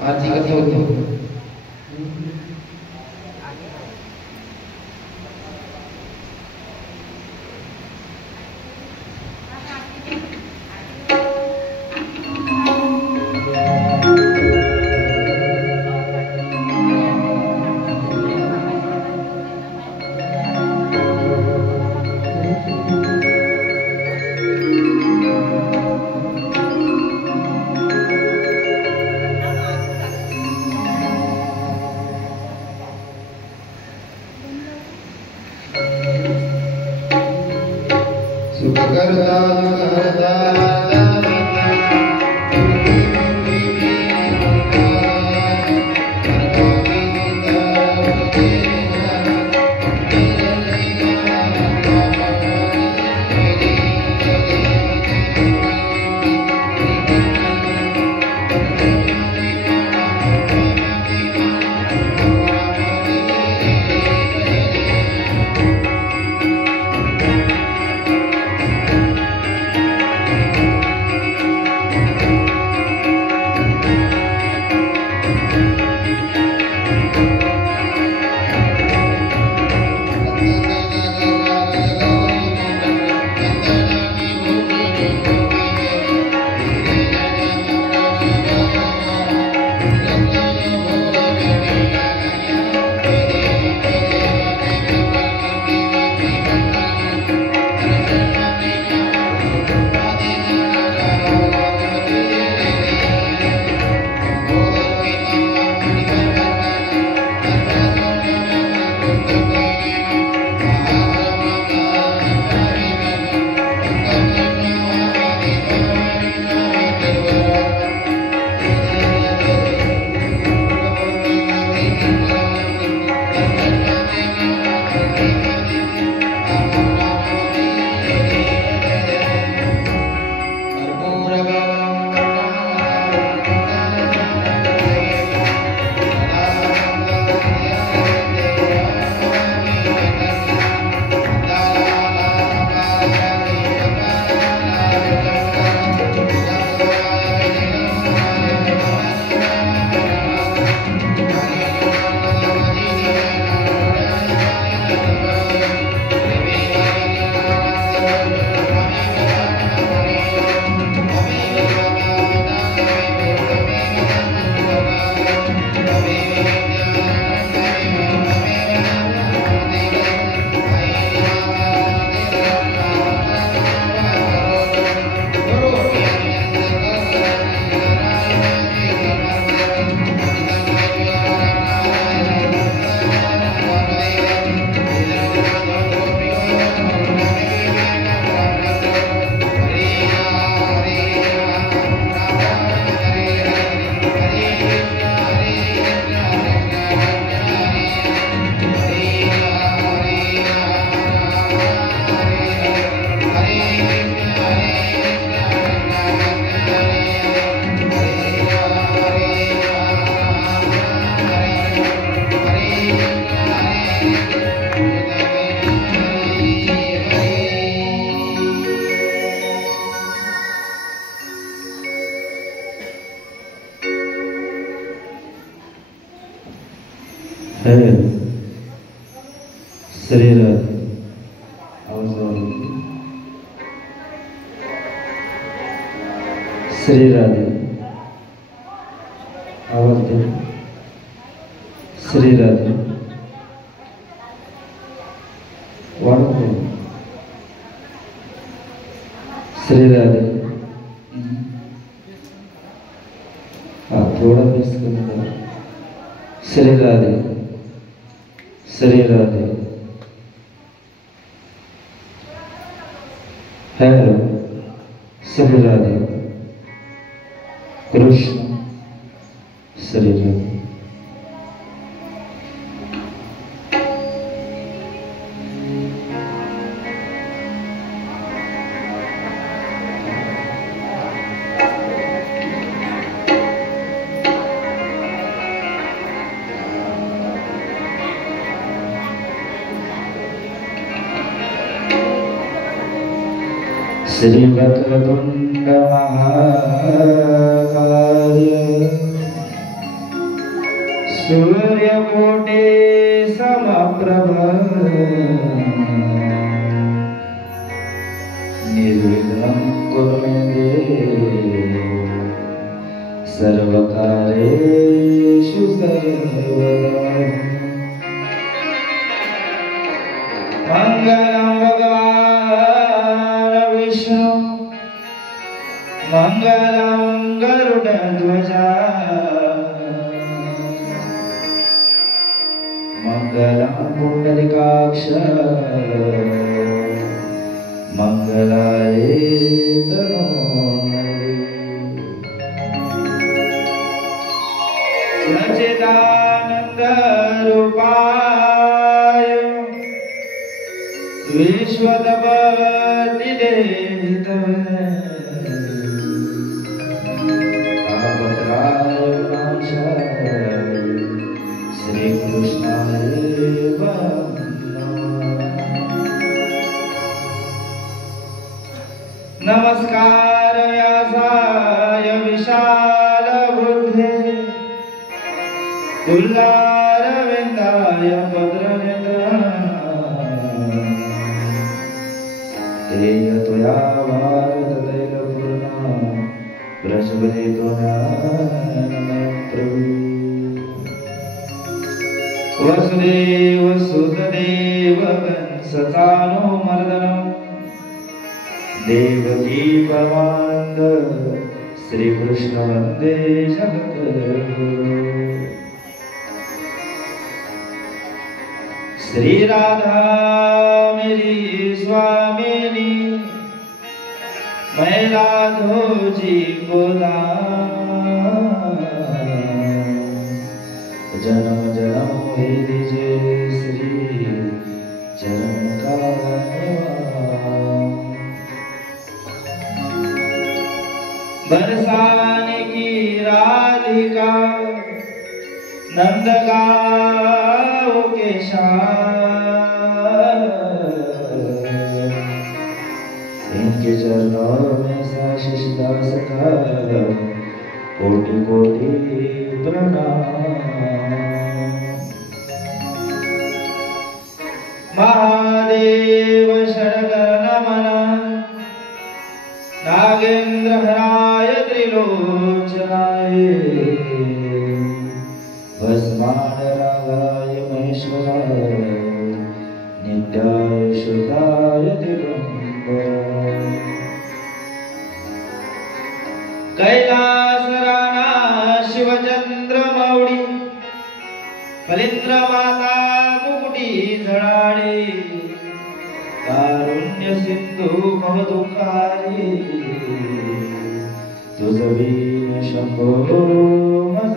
आजी कधी होती शरीर शरीराने आवाज दे शरीराने वाढतो शरीराने थोड़ा मिस करना शरीराने शरीराने हेलो शरीराने कृष्ण शरीराने श्री वक्रतुंड महाकाय सूर्यकोटि समप्रभ निर्विघ्नं कुरु मे देव सर्वकार्येषु सर्वदा। मंगलं भगवान् विष्णु मंगलं गरुडध्वजा मंगलं पुंडरीकाक्ष मंगलाय नमो सच्चिदानंद रूपाय विश्वोत्पत्ति हेतवे तापत्राय विनाशाय श्री कृष्णाय नमस्कार व्यासाय विशाल बुद्धे तुल्लारविंदाय भद्रनेत्राय त्वया भारततैलपूर्णा प्रज्वलितो प्रभु वसुदेव सुतदेव वंशचानुमर्दनं देवकी परमानंद श्री कृष्ण वंदे जगद्गुरु। श्री राधा मेरी स्वामिनी मैं राधो जी को जन्म जन्म हे दीजिए श्री चरण का बरसाने की राधिका नंद गाँव के शान इनके चरणों में साशिष दास का कोटि कोटि प्रणाम। महादेव शरण नमन नागेंद्र हराय त्रिलोचनाय भस्मान रागाय महेश्वराय नित्याय शुद्धाय दिगंबराय कैलास राणा शिवचंद्र मौड़ी फलिंद्र माता मुकुटी झळाळे कारुण्य सिंधू महदुखारी तुझ भीम शंभो मज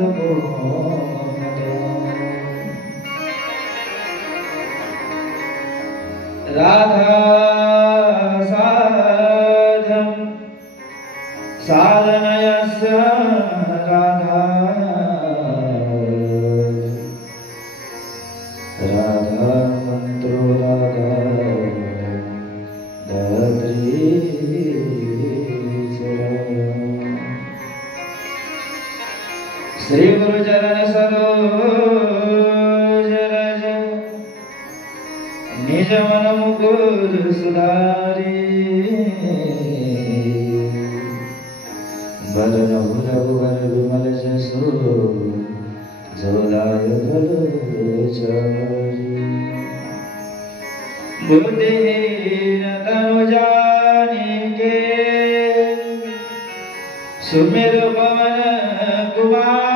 राधा साधम साधनयस्य राधा राधा मंत्रो राधा दात्री श्री गुरु चरण सरोज रज निज मन मुकुर सुधारी बदन रघुवर विमल जसो जोदाय बुद्धिहीन तनु जानिके सुमिर पवन कुमार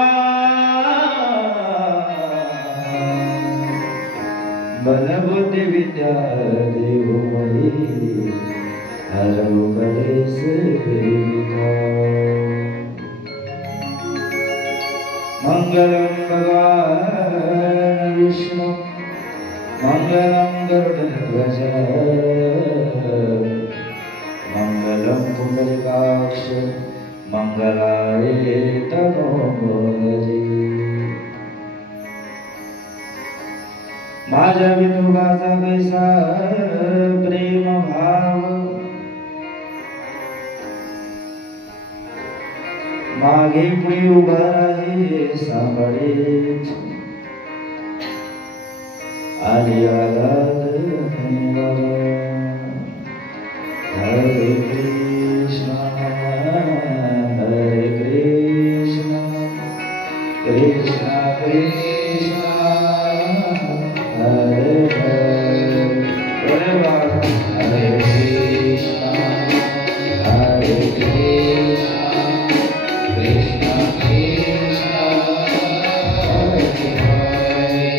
बल बुद्धि विद्या देव मही हरऊ कलेश मंगलम भगवान विष्णु मंगलम गरुडध्वज मंगलम पुंडरीकाक्ष मंगलाय तनोहरी। माझ्या विठोबाचा कैसा प्रेम भाव मागे पुढे उभा आहे सांभाळेच आली आलाद हरे कृष्ण कृष्ण कृष्ण हरे हरे हरे कृष्ण हरे कृष्ण कृष्ण कृष्ण हरे हरे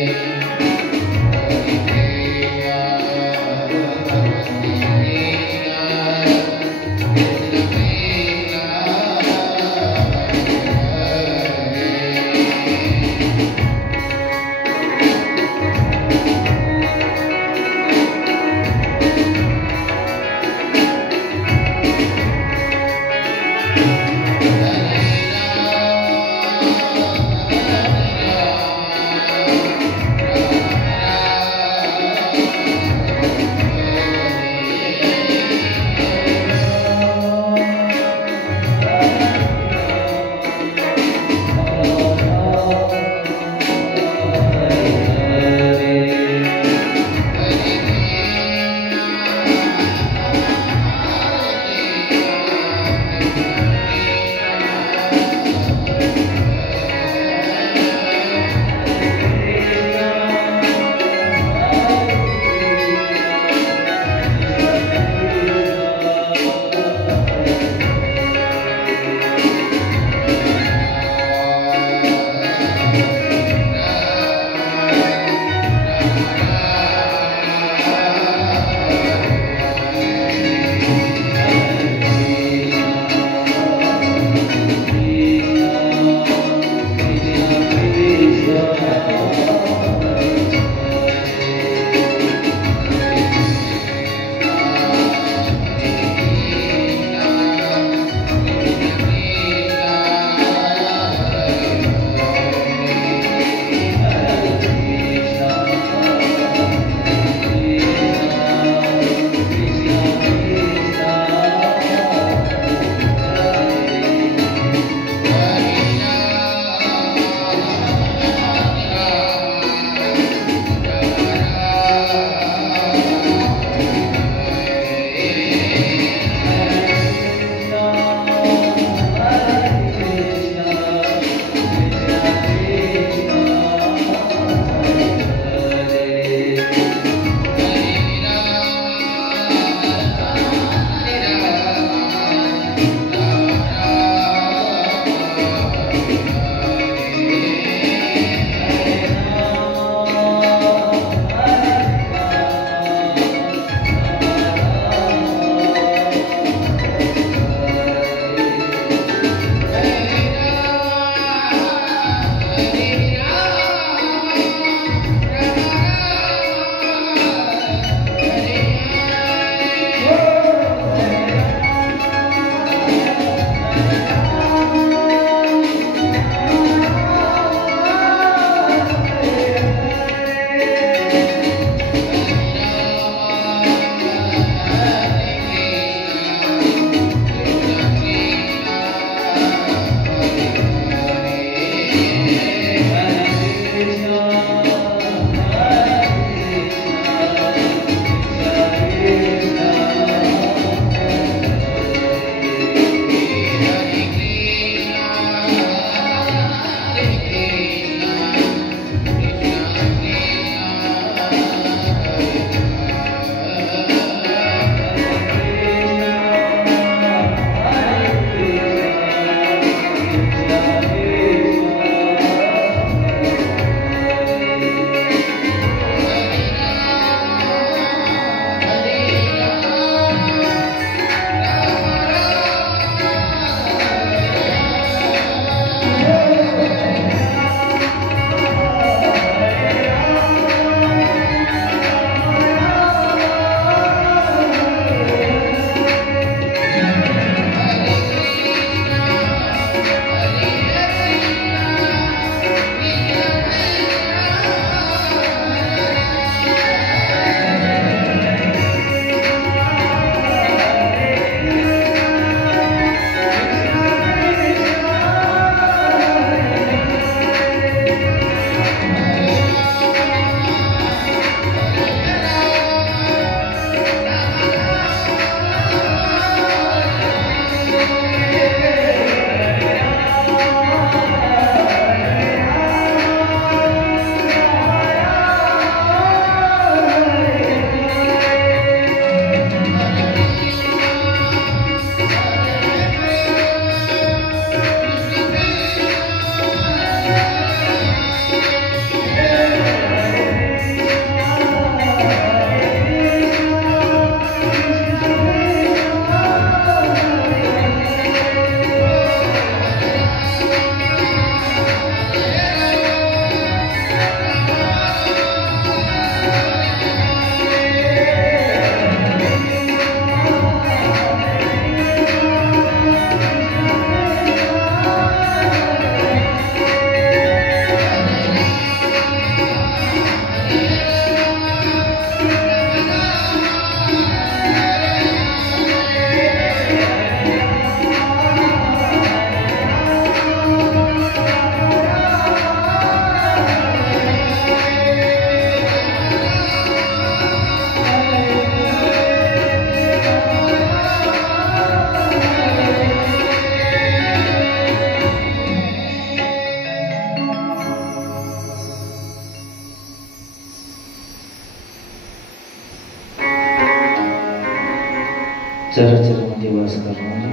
चराचरामध्ये वास करणारा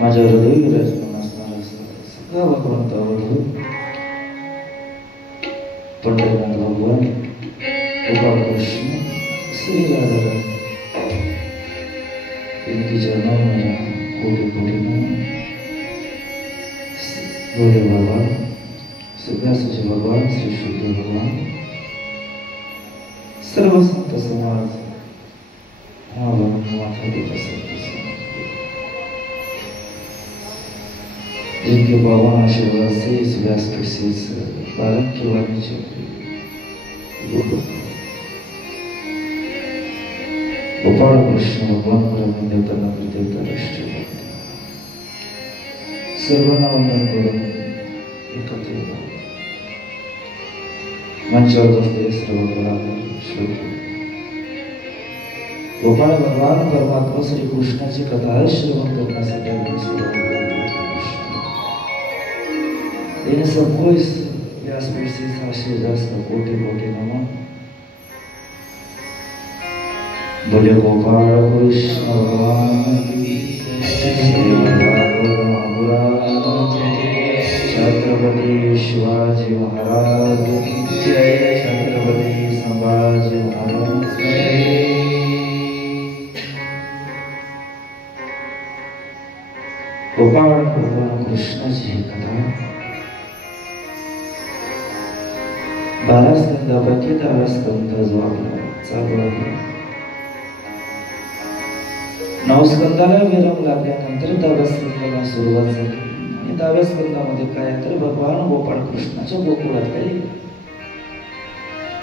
माझ्या हृदय विराजमान असणारा सगळा भगवंत आवडतो पंढरीनाथ भगवान गोपाळ कृष्ण श्री राधा इनकी चरणों में मेरा कोटि कोटि नमन। भोले बाबा सगळ्या सचे भगवान श्री शुद्ध भगवान सर्व संत समाज माथा देता जिनके पावन आशीर्वाद से इस व्यासपीठ से इस बालक की वाणी चल रही गोपाल कृष्ण भगवान परम देवता नगर देवता राष्ट्रीय सर्वांना वंदन करून एकत्र मंचावर बसलेले सर्व कलाकार श्रोते गोपाळ भगवान परमात्मा श्री कृष्णाची कथा श्रवण करण्यासाठी इन सबको इस व्यासपीठ से आशीर्वाद कोटि कोटि नमन। बोले गोपाल कृष्ण भगवान छत्रपति शिवाजी महाराज जय, छत्रपति संभाजी महाराज जय। गोपाळ भगवान कृष्णाची कथा 12 स्कंदापैकी 10 स्कंद जो आपला चालू आहे 9 स्कंदाला विराम लागल्यानंतर 10व्या स्कंदाला सुरुवात झाली आणि 10व्या स्कंदामध्ये काय तर भगवान गोपाळ कृष्णाच्या गोकुळात गेले।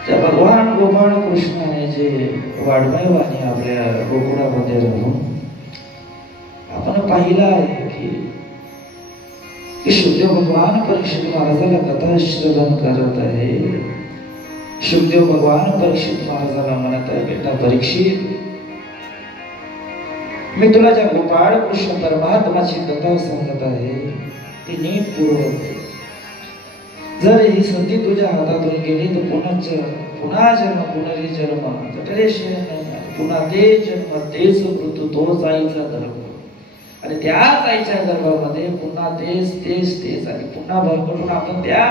त्या भगवान गोपाळ कृष्णाने जे वाडमय वाणी आपल्या गोकुळामध्ये राहून आपण पाहिलं आहे की शुद्धदेव भगवान परीक्षित महाराजाला कथा श्रवण करत आहे। शुद्धदेव भगवान परीक्षित महाराजाला म्हणत आहे बेटा परीक्षित मी तुला ज्या गोपाळ कृष्ण परमात्माची कथा सांगत आहे ती नीट पूर्वक जर ही संधी तुझ्या हातातून गेली तर पुन्हा जन्म पुनर्जन्म जठरेशी पुन्हा ते जन्म तेच मृत्यू तोच आईचा गर्भ आणि त्याच आईच्या गर्भामध्ये पुन्हा तेच आणि पुन्हा भरकटून आपण त्या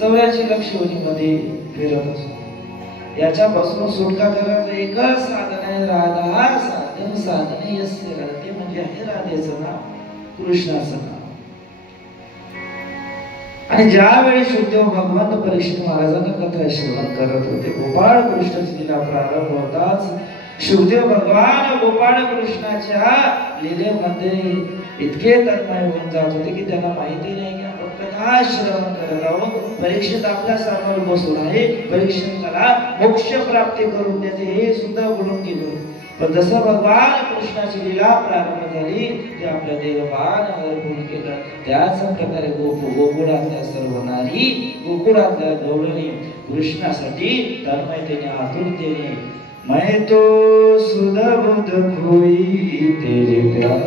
चौऱ्याची लक्षवणीमध्ये फिरत असतो। याच्यापासून सुटका करायचं एकच साधन आहे राधा साधन यस्य राधे म्हणजे आहे राधेचं नाव कृष्णाचं नाव। आणि ज्यावेळी शुद्धदेव भगवान परीक्षित महाराजांना कथा श्रवण करत होते गोपाळ कृष्णाची लीला प्रारंभ होताच शुद्धदेव भगवान गोपाळ कृष्णाच्या लीलेमध्ये इतके तन्मय होऊन जात होते की त्यांना माहिती नाही की आपण कथा श्रवण करत आहोत। परीक्षित आपल्या समोर बसून आहे, परीक्षित त्याला मोक्ष प्राप्ती करून देते हे सुद्धा बोलून गेलो। पण जसं भगवान कृष्णाची लीला प्रारंभ झाली ते आपल्या देहभान अर्पण केलं। त्याच प्रकारे गोकुळातल्या सर्व नारी गोकुळातल्या गवळणी कृष्णासाठी तन्मयतेने आतुरतेने मैं तो सुध बुध खोई तेरे प्यार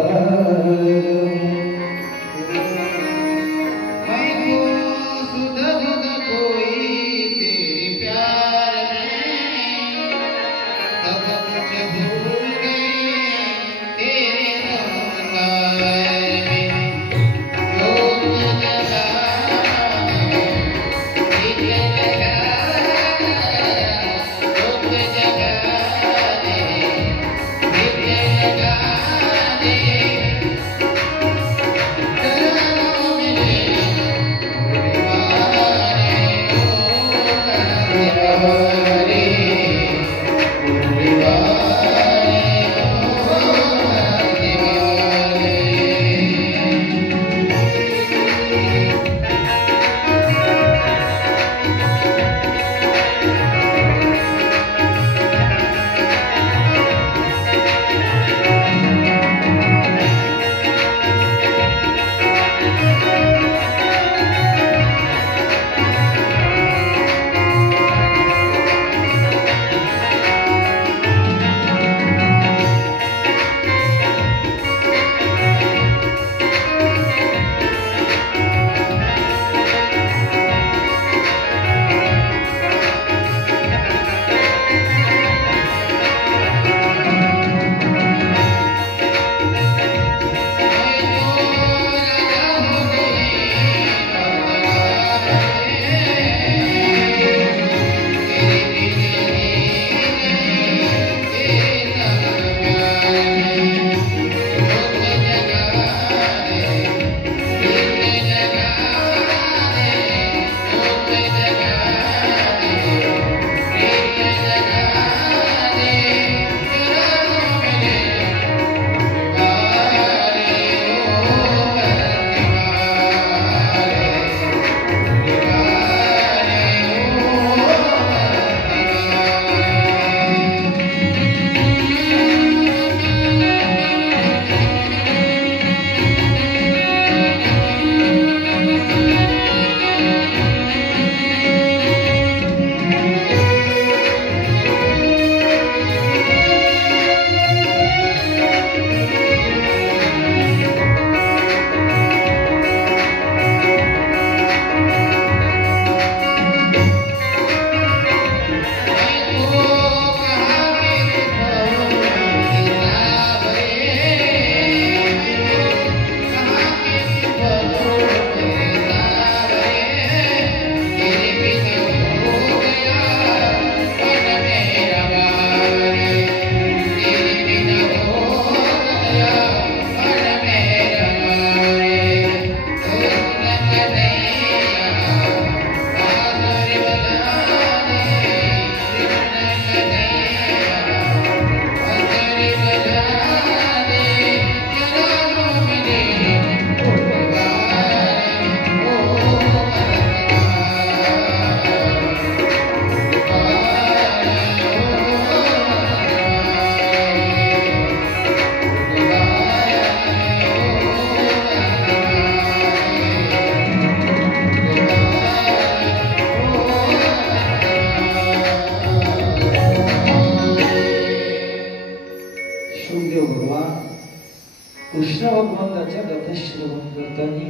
कृष्ण भगवंताच्या कथा श्रवण करताना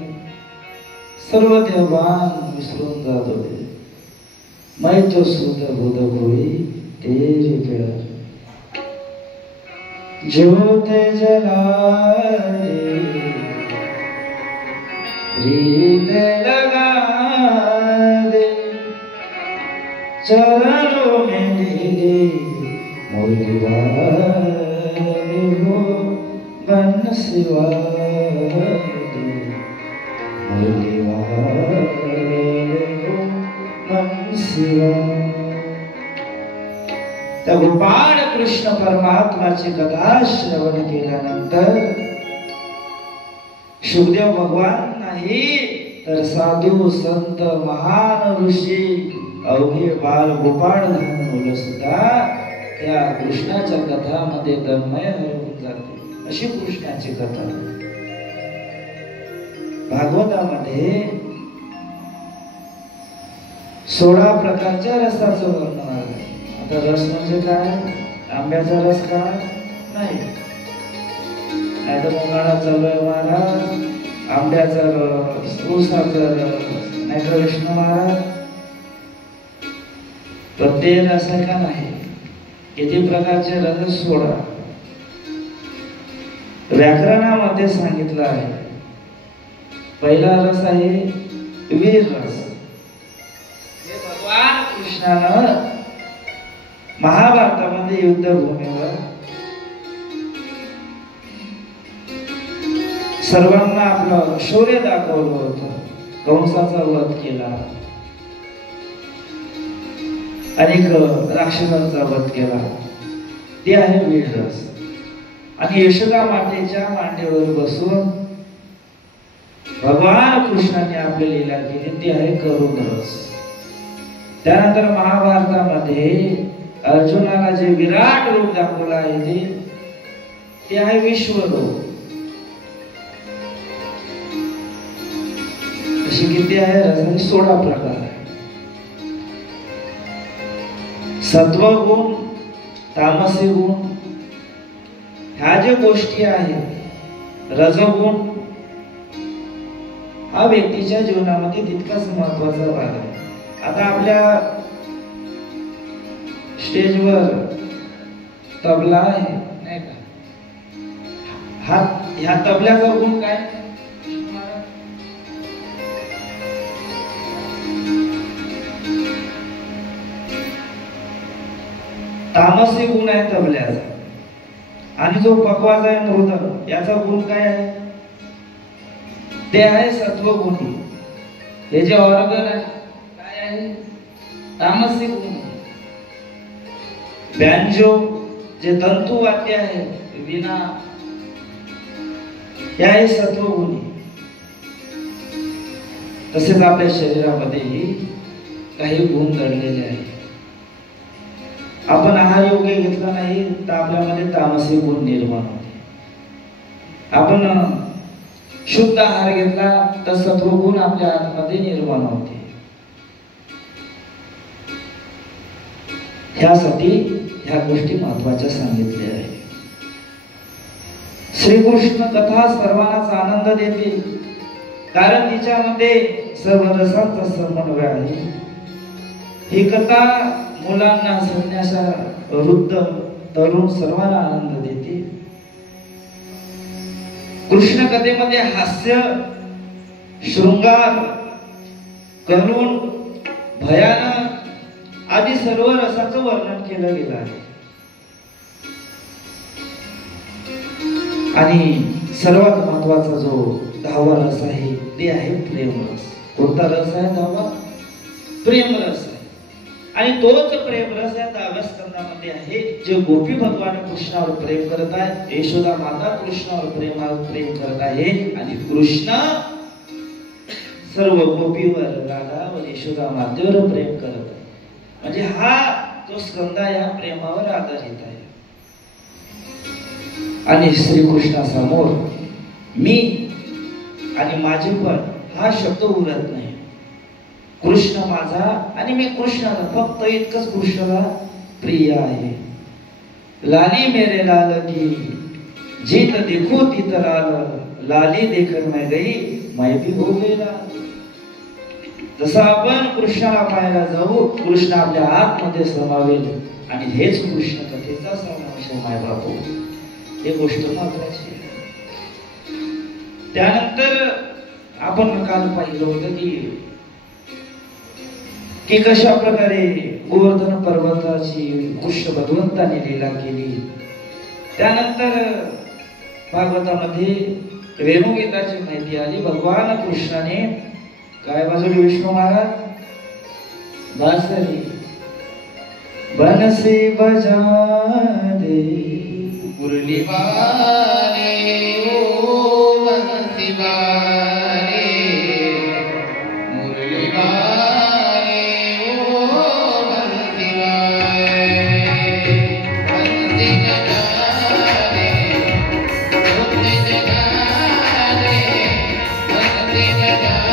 सर्व देवान विसरून जात होते. मैं तो सुंदर बुध होई तेरे प्यार ज्योत जला रीत लगा दे चरणों में लीले मुरली वाले हो बंसी वाले मुरली वाले हो बंसी वाले. त्या गोपाळ कृष्ण परमात्माची कथा श्रवण केल्यानंतर शुभदेव भगवान नाही तर साधू संत महान ऋषी अवघे बाल गोपाळ लहान मुलं सुद्धा त्या कृष्णाच्या कथामध्ये तन्मय होऊन जाते. अशी कृष्णाची कथा भागवतामध्ये 16 प्रकारच्या रसाचं वर्णन आहे. आता रस म्हणजे काय? आंब्याचा रस का नाही, नाहीतर मुंगाळा चालू आहे महाराज, आंब्याचा रस, ऊसाचा रस, नाहीतर विष्णू महाराज. प्रत्येक रस आहे का नाही? किती प्रकारचे रस? 16. व्याकरणामध्ये सांगितलं आहे. पहिला रस आहे वीर रस. हे भगवान कृष्णानं महाभारतामध्ये युद्धभूमीवर सर्वांना आपलं शौर्य दाखवलं होतं. कंसाचा वध केला, अनेक राक्षसांचा वध केला. ते आहे वीर रस. आणि यशोदा मातेच्या मांडीवर बसून भगवान कृष्णाने आपली लीला केली, ती आहे करुण रस. त्यानंतर महाभारतामध्ये अर्जुनाला जे विराट रूप दाखवलं आहे ते आहे विश्वरूप. अशी किती आहे रसायन? 16 प्रकार आहे. सत्वगुण, तामसी गुण, ह्या ज्या गोष्टी आहेत, रजगुण हा व्यक्तीच्या जीवनामध्ये तितकाच महत्वाचा भाग आहे. आता आपल्या स्टेजवर तबला आहे नाही का? ह्या तबल्याचा गुण काय? तामसी गुण आहे तबल्याचा. आणि जो पकवाज आहे मृदंग, याचा गुण काय आहे? ते आहे सत्वगुणी. हे जे ऑर्गन आहे काय आहे? तामसी गुण. बँजो जे तंतुवाद्य आहे, वीणा, हे आहे सत्वगुणी. तसेच आपल्या शरीरामध्येही काही गुण दडलेले आहेत. आपण आहार योग्य घेतला नाही तर आपल्यामध्ये तामसी गुण निर्माण होते. आपण शुद्ध आहार घेतला तर सत्वगुण आपल्या आतमध्ये निर्माण होते. ह्यासाठी ह्या गोष्टी महत्वाच्या सांगितल्या आहेत. श्रीकृष्ण कथा सर्वांनाच आनंद देते, कारण तिच्यामध्ये सर्व रसांचा समन्वय आहे. ही कथा मुलांना, संन्यासा, वृद्ध, तरुण सर्वांना आनंद देते. कृष्ण कथेमध्ये हास्य, शृंगार, करुण, भयानक आदी सर्व रसाचं वर्णन केलं गेलं आहे. आणि सर्वात महत्वाचा जो 10वा रस आहे ते आहे प्रेम रस. कोणता रस आहे 10वा? प्रेम रस आहे. आणि तोच प्रेम रस या 10व्या स्कंदामध्ये आहे, जे गोपी भगवान कृष्णावर प्रेम करत आहे. यशोदा माता कृष्णावर प्रेम करत आहे आणि कृष्ण सर्व गोपीवर, राधावर, यशोदा मातेवर प्रेम करत आहे. म्हणजे हा जो स्कंद या प्रेमावर आधारित आहे. आणि श्रीकृष्णासमोर मी आणि माझे पण हा शब्द उरत नाही. कृष्ण माझा आणि मी कृष्णाला, फक्त इतकंच कृष्णाला प्रिय आहे. लाली मेरे लाल की जीत देखो तीत लाल, लाली देखन मैं गई मैं भी हो गई लाल. जसं आपण कृष्णाला पाहायला जाऊ, कृष्ण आपल्या आतमध्ये समावेल आणि हेच कृष्ण कथेचा सारांश माय बापू. हे गोष्ट महत्वाची आहे. त्यानंतर आपण काल पाहिलं होतं की कशा प्रकारे गोवर्धन पर्वताची कृष्ण भगवंताने लीला केली. त्यानंतर भागवतामध्ये वेणुगीताची माहिती आली. भगवान कृष्णाने काय वाजवली? विष्णू महाराज बासरी बनसे बजा दे मुरली वाले ओ बनसी वाले, मुरली वाले ओ बनसी वाले, बनसी जगाले, बनसी जगाले, बनसी जगाले,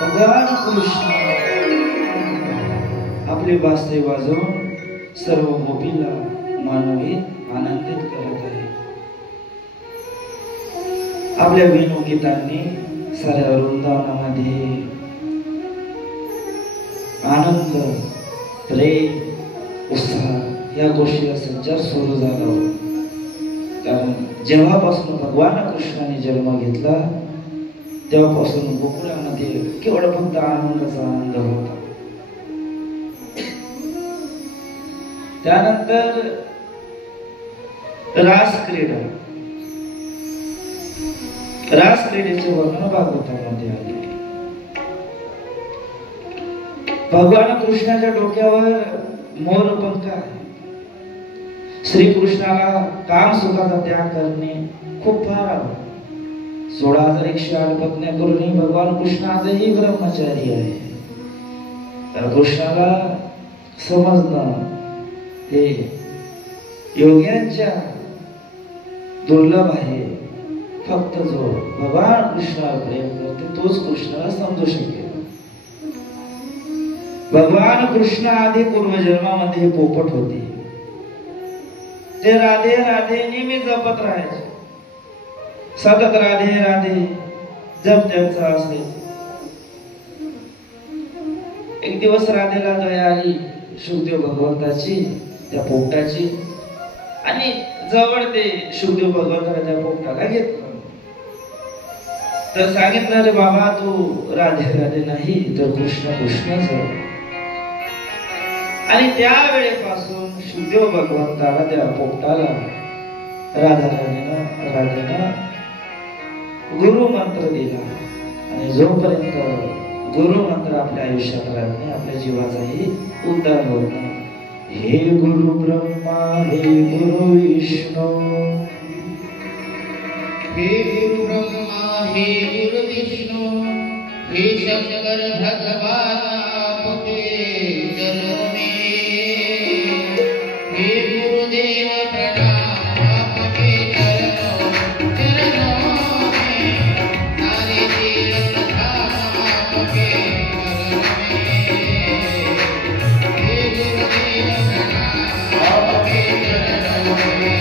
भगवान कृष्ण आपले बासरी वाजवून सर्व गोपीला मनोहित आनंदित करत आहे. आपल्या वेणुगीतांनी साऱ्या वृंदावनामध्ये आनंद, प्रेम, उत्साह या गोष्टीला संचार सुरू झाला. कारण जेव्हापासून भगवान कृष्णाने जन्म घेतला तेव्हापासून गोकुळामध्ये केवळ फक्त आनंदाचा आनंद होता. त्यानंतर रासक्रीडा, रासक्रीडेचे वर्णन भागवतामध्ये आले. भगवान कृष्णाच्या डोक्यावर मोरपंख आहे. श्रीकृष्णाला काम सुखाचा त्याग करणे खूप फार आवडते. 16,108 पत्न्या करूनही भगवान कृष्ण आजही ब्रह्मचारी आहे. तर कृष्णाला समजणं हे योग्यांच्या दुर्लभ आहे. फक्त जो भगवान कृष्णावर प्रेम करते तोच कृष्णाला समजू शकेल. भगवान कृष्ण आधी पूर्वजन्मामध्ये पोपट होते. ते राधे राधे नेहमी जपत राहायचे. सतत राधे राधे जप त्यांचा असे. एक दिवस राधेला दया आली शुकदेव भगवंताची त्या पोपटाची आणि जवळ ते शुकदेव भगवंताला त्या पोपटाला घेतलं. तर सांगितलं रे बाबा तू राधे राधे नाही तर कृष्ण कृष्णच. आणि त्या वेळेपासून शुकदेव भगवंताला त्या पोपटाला राधेनं गुरु मंत्र दिला. आणि जोपर्यंत गुरु मंत्र आपल्या आयुष्यात राहत नाही आपल्या जीवाचाही उद्धार होत नाही. हे गुरु ब्रह्मा हे गुरु विष्णू हे गुरु ब्रह्मा हे गुरु विष्णू हे शंकर भगवान आपके चरणों में. हे गुरुदेव प्रणाम आपके चरणों में. सारे तीर्थ धाम आपके चरणों में. हे गुरुदेव प्रणाम आपके चरणों में.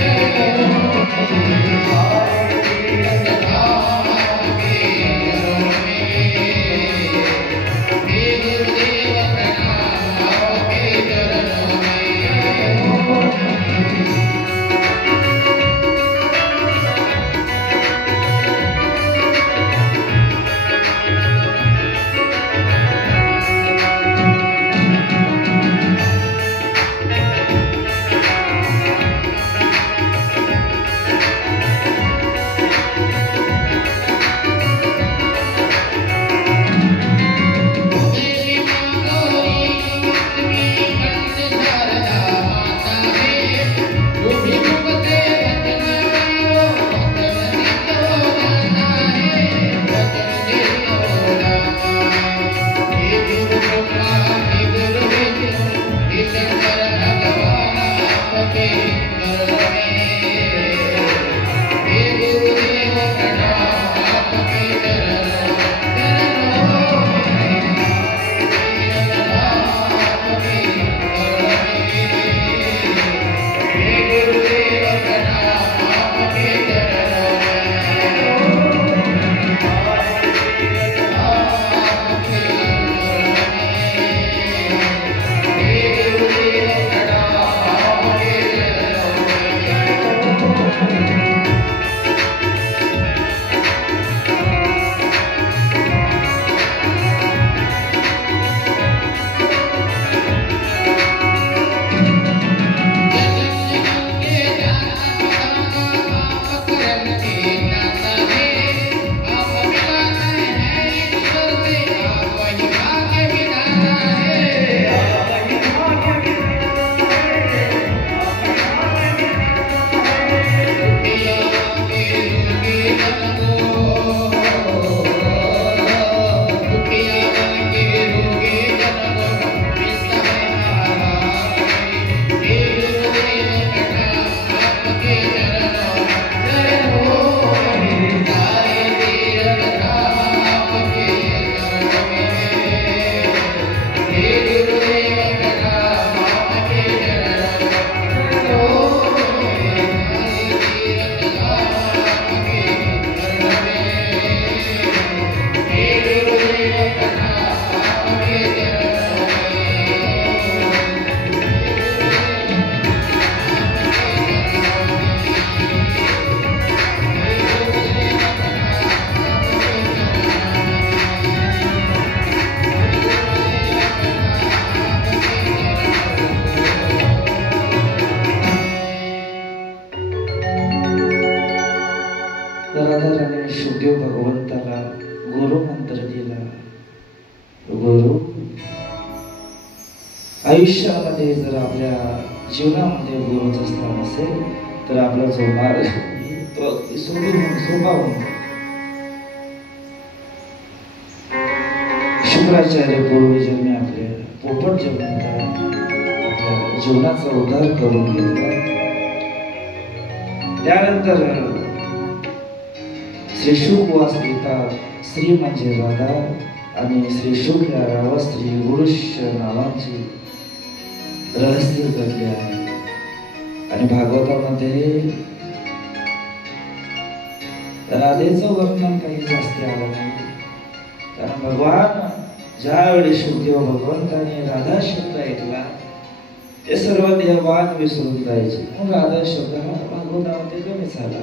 शुकदेव भगवंताला गुरु मंत्र दिला. गुरु आयुष्यामध्ये जर आपल्या जीवनामध्ये गुरुचं स्थान असेल तर आपला जो मार्ग तो अगदी सोपा होऊन शुक्राचार्य पूर्वजन्मी आपल्या पोपट जीवनाचा उद्धार करून घेतला. त्यानंतर श्री शुक वास घेतात. श्री म्हणजे राधा आणि श्री शुक या रावा श्री गुरुष्य नावाची रहस्य घडले आहे. आणि भागवतामध्ये राधेचं वर्णन काही जास्त आलं नाही. कारण भगवान ज्यावेळी शुकदेव भगवंताने राधा शब्द ऐकला ते सर्व देहवान विसरून जायचे. मग राधा शब्द हा भागवतामध्ये कमी झाला.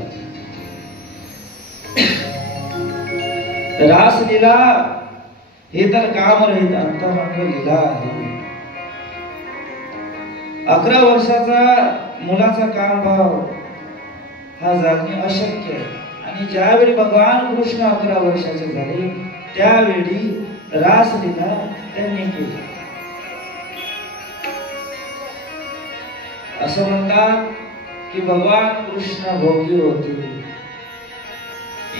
रासलीला हे तर कामरहित अंतरंग लीला आहे. 11 वर्षाचा मुलाचा कामभाव हा जागणे अशक्य आहे. आणि ज्यावेळी भगवान कृष्ण 11 वर्षाचे झाले त्यावेळी रासलीला त्यांनी केली. असं म्हणतात की भगवान कृष्ण भोगी होते.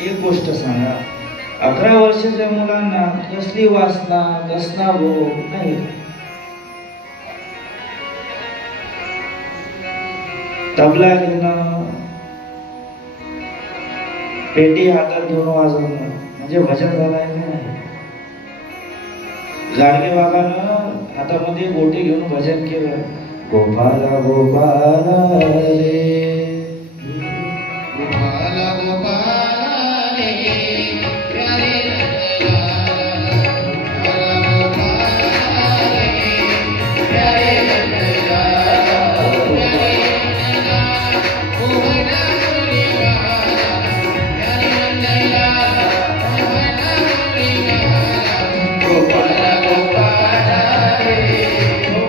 एक गोष्ट सांगा, 11 वर्षाच्या मुलांना कसली वासना कसला भोग नाही. तबला घेणं, पेटी हातात घेऊन वाजवणं म्हणजे भजन झालंय का नाही. गाडगे बाबानं हातामध्ये गोटे घेऊन भजन केलं. गोपाला गोपाला रे गोपाला गोपाला रे प्यारे नंदलाला, गोपाला रे प्यारे नंदलाला, प्यारे नंदलाला मोहना मुरलीलाला, प्यारे नंदलाला मोहना मुरलीलाला, गोपाला गोपाला रे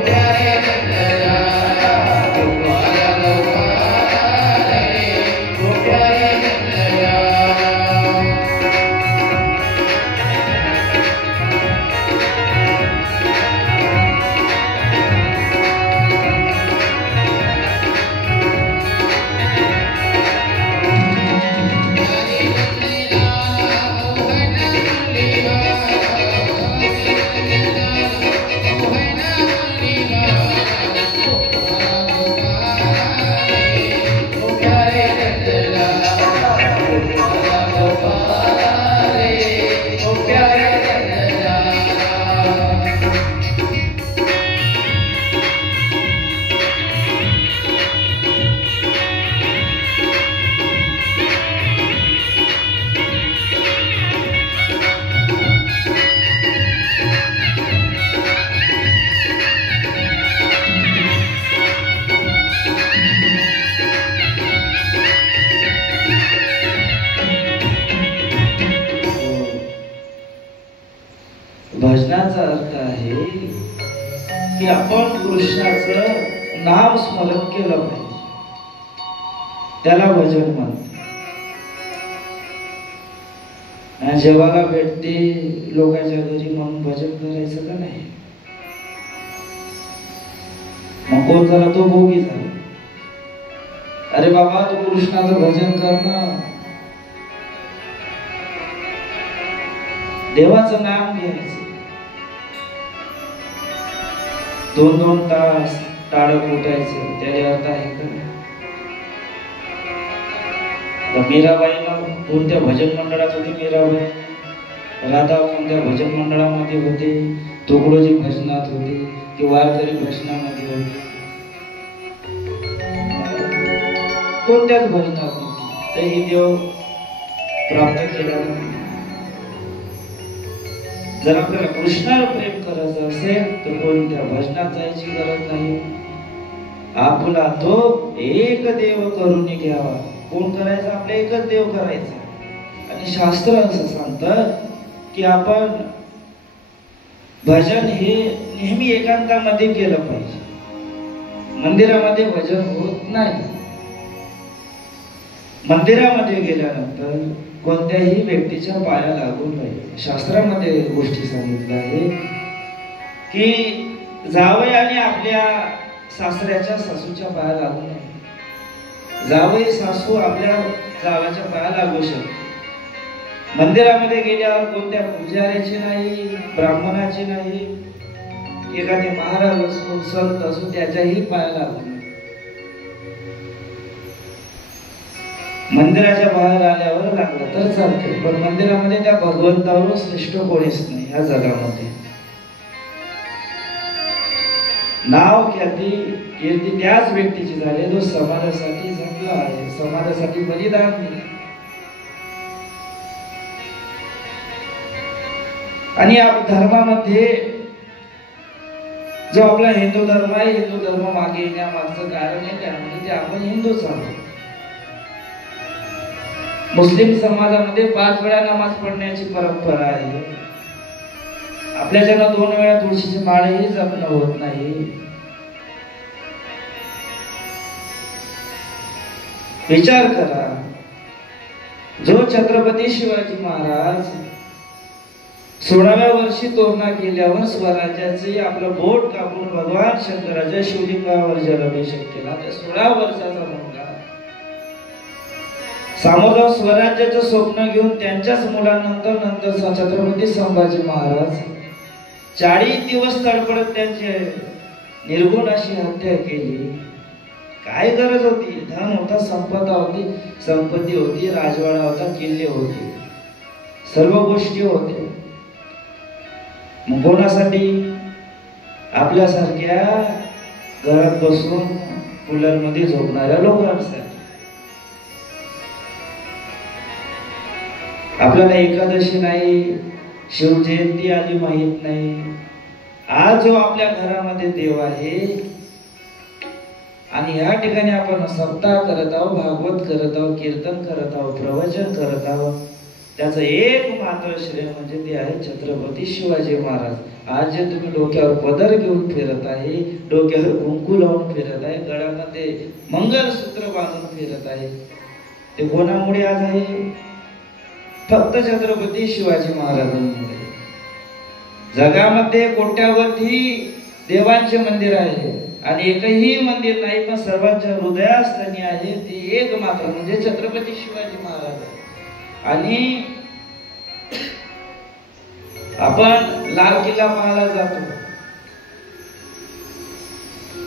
प्यारे नंदलाला, गोपाला गोपाला रे प्यारे नंदलाला. भजनाचा अर्थ आहे की आपण कृष्णाचं नाम स्मरण केलं पाहिजे. त्याला भजन म्हणतात. जेव्हा भेटते लोकांच्या घरी म्हणून भजन करायचं का नाही. मग कोण झाला तो भोगी झाला. अरे बाबा तू कृष्णाचं भजन कर ना, देवाचं नाम घ्यायचं. 2-2 तास टाळं कुटायचं त्याला अर्थ आहे का. मीराबाईनं कोणत्या भजन मंडळात होती. मीराबाई राधा कोणत्या भजन मंडळामध्ये होते. तुकडोजी भजनात होते की वारकरी भजनामध्ये होते. कोणत्याच भजनात होती तरी देव प्राप्त केला नाही. जर आपल्याला कृष्णावर प्रेम करायचं असेल तर कोणत्या भजनात जायची गरज नाही. आपला तो एक देव करून घ्यावा. कोण करायचं. आपल्या एकच देव करायचा. आणि शास्त्र असं सांगतं की आपण भजन हे नेहमी एकांतामध्ये केलं पाहिजे. मंदिरामध्ये भजन होत नाही. मंदिरामध्ये गेल्यानंतर कोणत्याही व्यक्तीच्या पाया लागून नाही. शास्त्रामध्ये गोष्टी सांगितल्या आहे की जावयाने आपल्या सासऱ्याच्या सासूच्या पाया लागू नये. जावई सासू आपल्या जावाच्या पाया लागू शकते. मंदिरामध्ये गेल्यावर कोणत्या पुजाऱ्याची नाही, ब्राह्मणाची नाही, एखादे महाराज असो, संत असो, त्याच्याही पायाला लागतो. मंदिराच्या बाहेर आल्यावर लागलं तर चालते, पण मंदिरामध्ये त्या भगवंतावर श्रेष्ठ कोणीच नाही या जगामध्ये. नाव ख्याती कीर्ती त्याच व्यक्तीची झाली जो समाजासाठी जगला आहे, समाजासाठी बलिदान दिले. आणि या धर्मामध्ये जो आपला हिंदू धर्म आहे, हिंदू धर्म मागे येण्यामागचं कारण आहे त्यामध्ये आपण हिंदूच आहोत. मुस्लिम समाजामध्ये 5 वेळा नमाज पढण्याची परंपरा आहे. आपल्याच्यानं 2 वेळा तुळशीची माळही जपणं होत नाही. विचार करा, जो छत्रपती शिवाजी महाराज 16व्या वर्षी तोरणा केल्यावर स्वराज्याचे आपलं बोट कापून भगवान शंकराच्या शिवलिंगावर जलाभिषेक केला, त्या 16 वर्षाचा मुलगा समोर स्वराज्याचं स्वप्न घेऊन त्यांच्याच मुलानंतर छत्रपती संभाजी महाराज 40 दिवस तडपडत त्यांचे निर्गुण अशी हत्या केली. काय गरज होती? धन होता, संपत्ती होती, राजवाडा होता, किल्ले होते, सर्व गोष्टी होते. मग कोणासाठी? आपल्यासारख्या घरात बसून कूलर मध्ये झोपणाऱ्या लोकांसाठी. आपल्याला एकादशी नाही, शिवजयंती आली माहित नाही. आज जो आपल्या घरामध्ये देव आहे आणि या ठिकाणी आपण सप्ताह करत आहोत, भागवत करत आहोत, कीर्तन करत आहोत, प्रवचन करत आहोत, त्याचं एक मात्र श्रेय म्हणजे ते आहे छत्रपती शिवाजी महाराज. आज जे तुम्ही डोक्यावर पदर घेऊन फिरत आहे, डोक्यावर कुंकू लावून फिरत आहे, गळ्यामध्ये मंगळसूत्र बांधून फिरत आहे, ते कोणामुळे आज आहे? फक्त छत्रपती शिवाजी महाराजांमुळे. जगामध्ये कोट्यावधी देवांचे मंदिर आहे आणि एकही मंदिर नाही, पण सर्वांच्या हृदयास्थानी आहे ते एक मात्र म्हणजे छत्रपती शिवाजी महाराज. आणि आपण लाल किल्ला पाहायला जातो,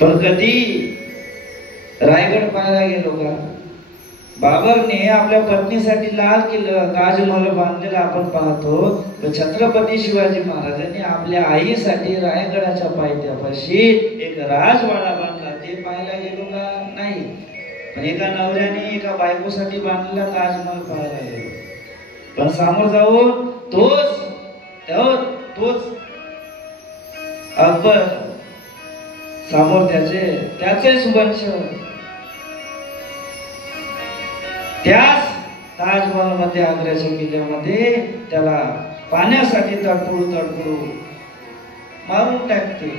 पण कधी रायगड पाहायला गेलो का? बाबरने आपल्या पत्नीसाठी लाल किल्ला ताजमहल बांधलेला आपण पाहतो, पण छत्रपती शिवाजी महाराजांनी आपल्या आईसाठी रायगडाच्या पायथ्यापाशी एक राजवाडा बांधला, ते पाहायला गेलो का? नाही. पण एका नवऱ्याने एका बायकोसाठी बांधलेला ताजमहल पाहायला गेलो. पण समोर जाऊन तोच अकबर, समोर त्याचे सुवंश त्याच ताजमहल मध्ये, आग्र्याच्या किल्ल्यामध्ये त्याला पाण्यासाठी तडफडू मारून टाकते.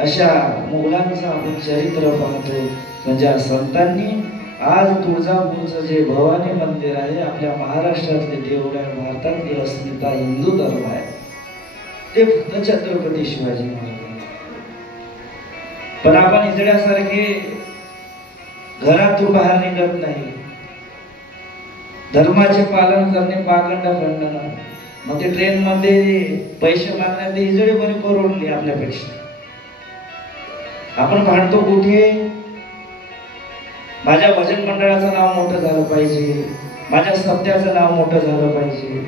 अशा मुघलांचं आपण चरित्र पाहतो. म्हणजे संतांनी आज तुळजापूरचं जे भवानी मंदिर आहे, आपल्या महाराष्ट्रातले देऊळ आहे, भारतातली अस्मिता हिंदू धर्म आहे, ते फक्त छत्रपती शिवाजी महाराज. पण आपण इजड्यासारखे घरातून बाहेर निघत नाही. धर्माचे पालन करणे पाखंड खंडन. मग ते ट्रेन मध्ये पैसे मागण्यात इजडे बरे परवडले आपल्यापेक्षा. आपण भांडतो कुठे? माझ्या भजन मंडळाचं नाव मोठं झालं पाहिजे, माझ्या सत्याचं नाव मोठं झालं पाहिजे,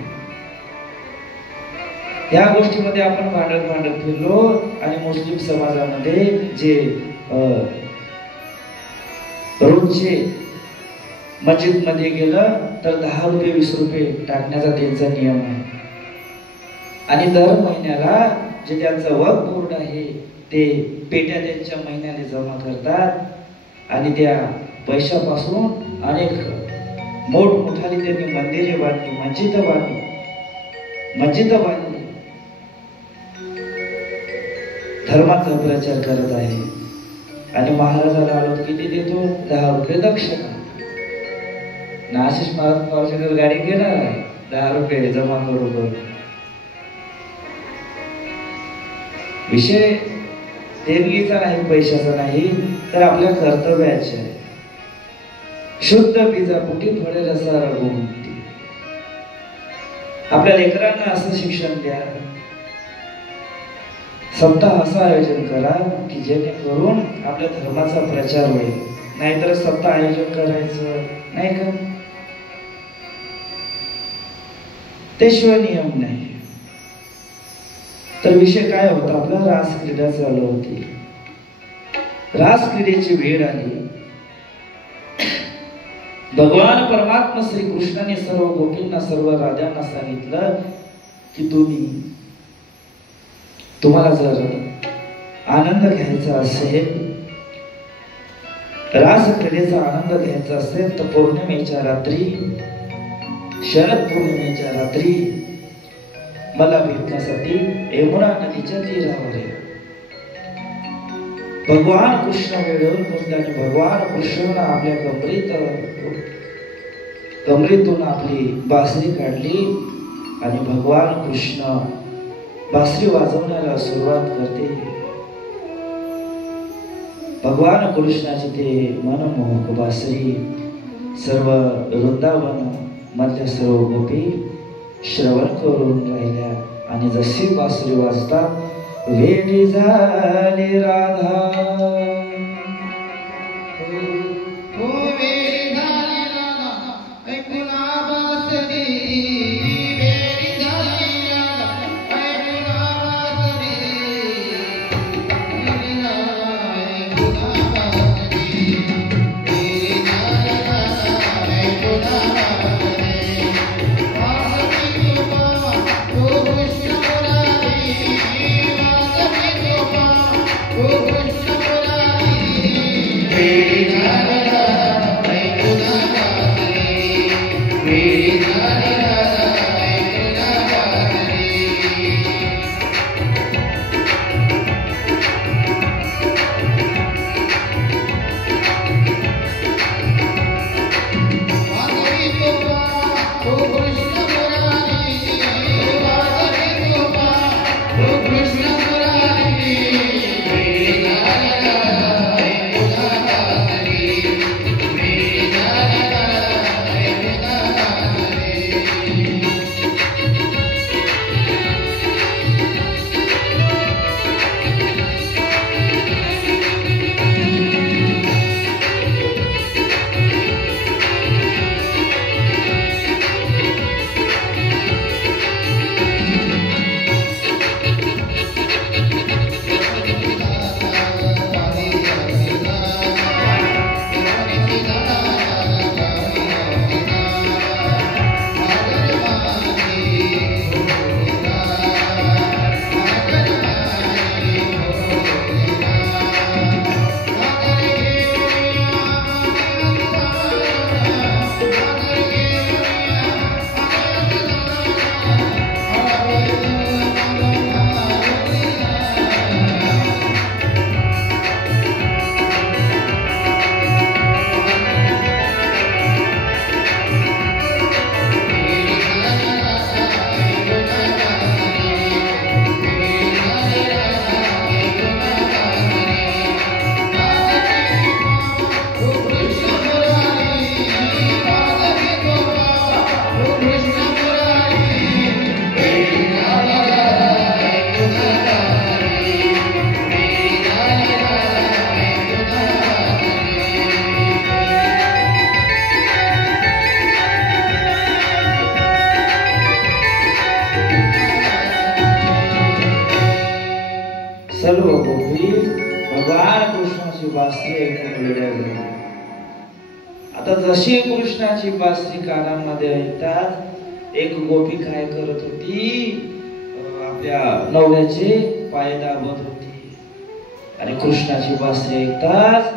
या गोष्टीमध्ये आपण भांडत फिरलो. आणि मुस्लिम समाजामध्ये जे रोजचे मस्जिद मध्ये गेलं तर 10 रुपये 20 रुपये टाकण्याचा त्यांचा नियम आहे. आणि दर महिन्याला जे त्यांचं वक्फ बोर्ड आहे ते पेट्या त्यांच्या महिन्याने जमा करतात आणि त्या पैशापासून अनेक मोठमोठाली त्यांनी मंदिरे बांधली, मस्जिद बांधली, धर्माचा प्रचार करत आहे. आणि महाराजाला आलोट किती देतो? 10 रुपये दक्षिणा. आशिष महाराज गाडी घेणार आहे, 10 रुपये जमा करू. विषय देणगीचा नाही, पैशाचा नाही, तर आपल्या कर्तव्याचे आहे. शुद्ध बीजा कुठे फळे रसार गोमती. आपल्या लेकरांना असं शिक्षण द्या, सप्ताह असं आयोजन करा की जेणेकरून आपल्या धर्माचा प्रचार होईल. नाहीतर सप्ताह आयोजन करायचं नाही का, त्याशिवाय नियम नाही. तर विषय काय होता आपला, रास क्रीडा चालू होती. रास क्रीडेची वेळ आली. भगवान परमात्मा श्री कृष्णाने सर्व गोपींना, सर्व राजांना सांगितलं की तुम्हाला जर आनंद घ्यायचा असेल, रास क्रीडेचा आनंद घ्यायचा असेल तर पौर्णिमेच्या रात्री, शरद पौर्णिमेच्या रात्री मला भेटण्यासाठी यमुना नदीच्या तीरावर आहे. भगवान कृष्ण वेळेवर पोचल्याने भगवान कृष्णाने आपल्या कमरेतून आपली बासरी काढली आणि भगवान कृष्ण बासरी वाजवण्याला सुरुवात करते. भगवान कृष्णाची ते मनमोहक बासरी सर्व वृंदावन मधल्या सर्व गोपी श्रवण करून राहिल्या. आणि जशी बासरी वाजतात, वेडी झाली राधा, सर्व गोपी भगवान कृष्णाची बासरी ऐकून वेड्या झाल्या. आता जशी कृष्णाची बासरी कानामध्ये ऐकतात, एक गोपी काय करत होती, आपल्या नवऱ्याचे पाय दाबत होती. आणि कृष्णाची बासरी ऐकताच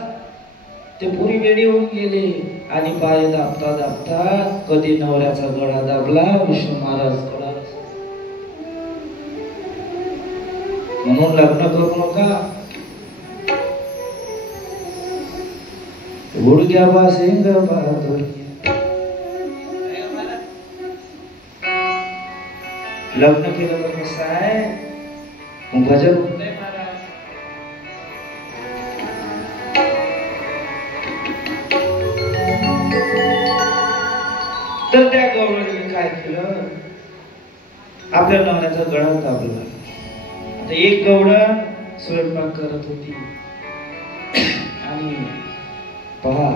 ते पुरी वेडी होऊन गेले आणि पाय दाबता दाबता कधी नवऱ्याचा गळा दाबला, विष्णू महाराज गळा. म्हणून लग्न करू नका, गुडघ्या बासिंग बहादुर. लग्न केलं तर कसं आहे, भजन होत नाही महाराज. तर त्या गवळीने काय केलं, आपल्या नवऱ्याचा गळा दाबला. आता एक गवळण स्वयंपाक करत होती आणि पहा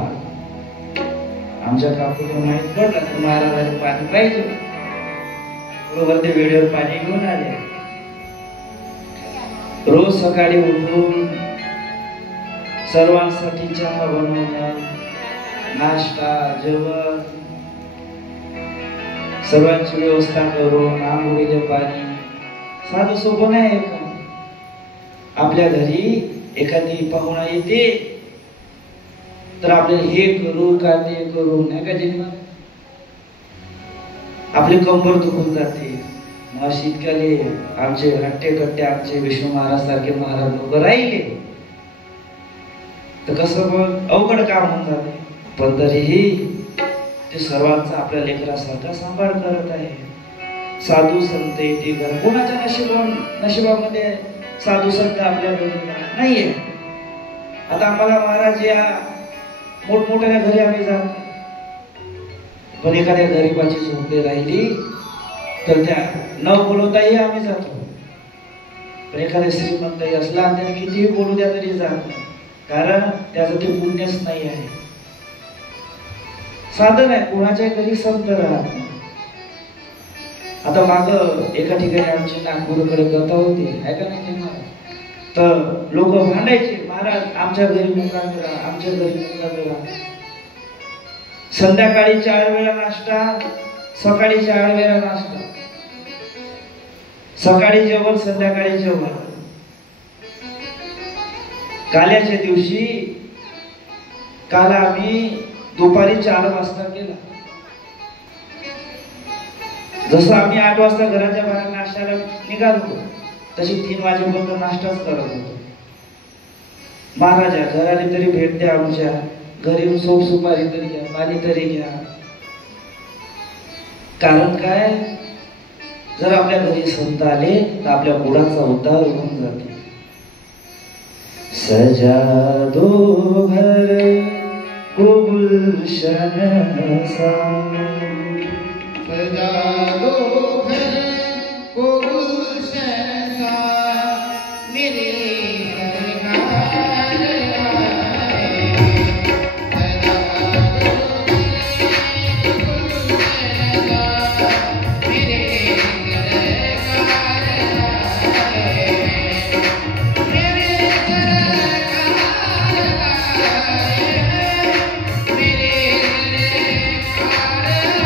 आमच्या काकूला माहित पडलं की महाराजांना पाणी पाहिजे. बरोबर ते वेळेवर पाणी घेऊन आले. रोज सकाळी उठून सर्वांसाठी चहा बनवणं, नाश्ता, जेवण, सर्वांची व्यवस्था करून आंघोळीचे पाणी साधं सोपं नाही का? आपल्या घरी एखादी पाहुणा येते तर आपल्याला हे करू का ते करू नाही का जेव्हा आपली कंबर दुखून जाते. मग शीतकाली आमचे हट्टे कट्टे आमचे विष्णू महाराज सारखे महाराज लोक राहिले तर कसं मग अवघड काम होऊन जाते. पण तरीही ते सर्वांचा आपल्या लेकरासारखा सांभाळ करत आहे. साधू संत येते घर कोणाच्या नशिबामध्ये साधू संत आपल्या घरी नाहीये. आता आम्हाला महाराज या मोठमोठ्या घरी आम्ही जातो पण एखाद्या गरीबाची झोपडी राहिली तर त्या न बोलवताही आम्ही जातो. पण एखाद्या श्रीमंतही असला त्याने कितीही बोलू द्या तरी जात नाही, कारण त्याचं ते पुण्यच नाही आहे. साधन आहे, कोणाच्या घरी संत राहत नाही. आता माग एका ठिकाणी आमची नागपूरकडे कथा होती आहे का नाही, तर लोक भांडायचे महाराज आमच्या घरी मुक्कामी राहा, आमच्या घरी मुक्कामी राहा. संध्याकाळी 4 वेळा नाश्ता, सकाळी 4 वेळा नाश्ता, सकाळी जेवण, संध्याकाळी जेवण. काल्याच्या दिवशी काल आम्ही दुपारी 4 वाजता केला. जसं आम्ही 8 वाजता घराच्या बाहेर नाश्त्याला निघालो तशी 3 वाजेपर्यंत नाश्ताच करत होतो. महाराजा घराने तरी भेट द्या, आमच्या घरी सोप सुपारी तरी घ्या, पाणी तरी घ्या. कारण काय, जर आपल्या घरी संत आले तर आपल्या मुलाचा उद्धार होऊन जाते. सजा दो घर को गुलशन सा, सजा दो घर को गुलशन सा, मेरे सरकार आए. सजा दो घर को गुलशन सा, मेरे सरकार आए. मेरे सरकार आए, मेरे सरकार आए.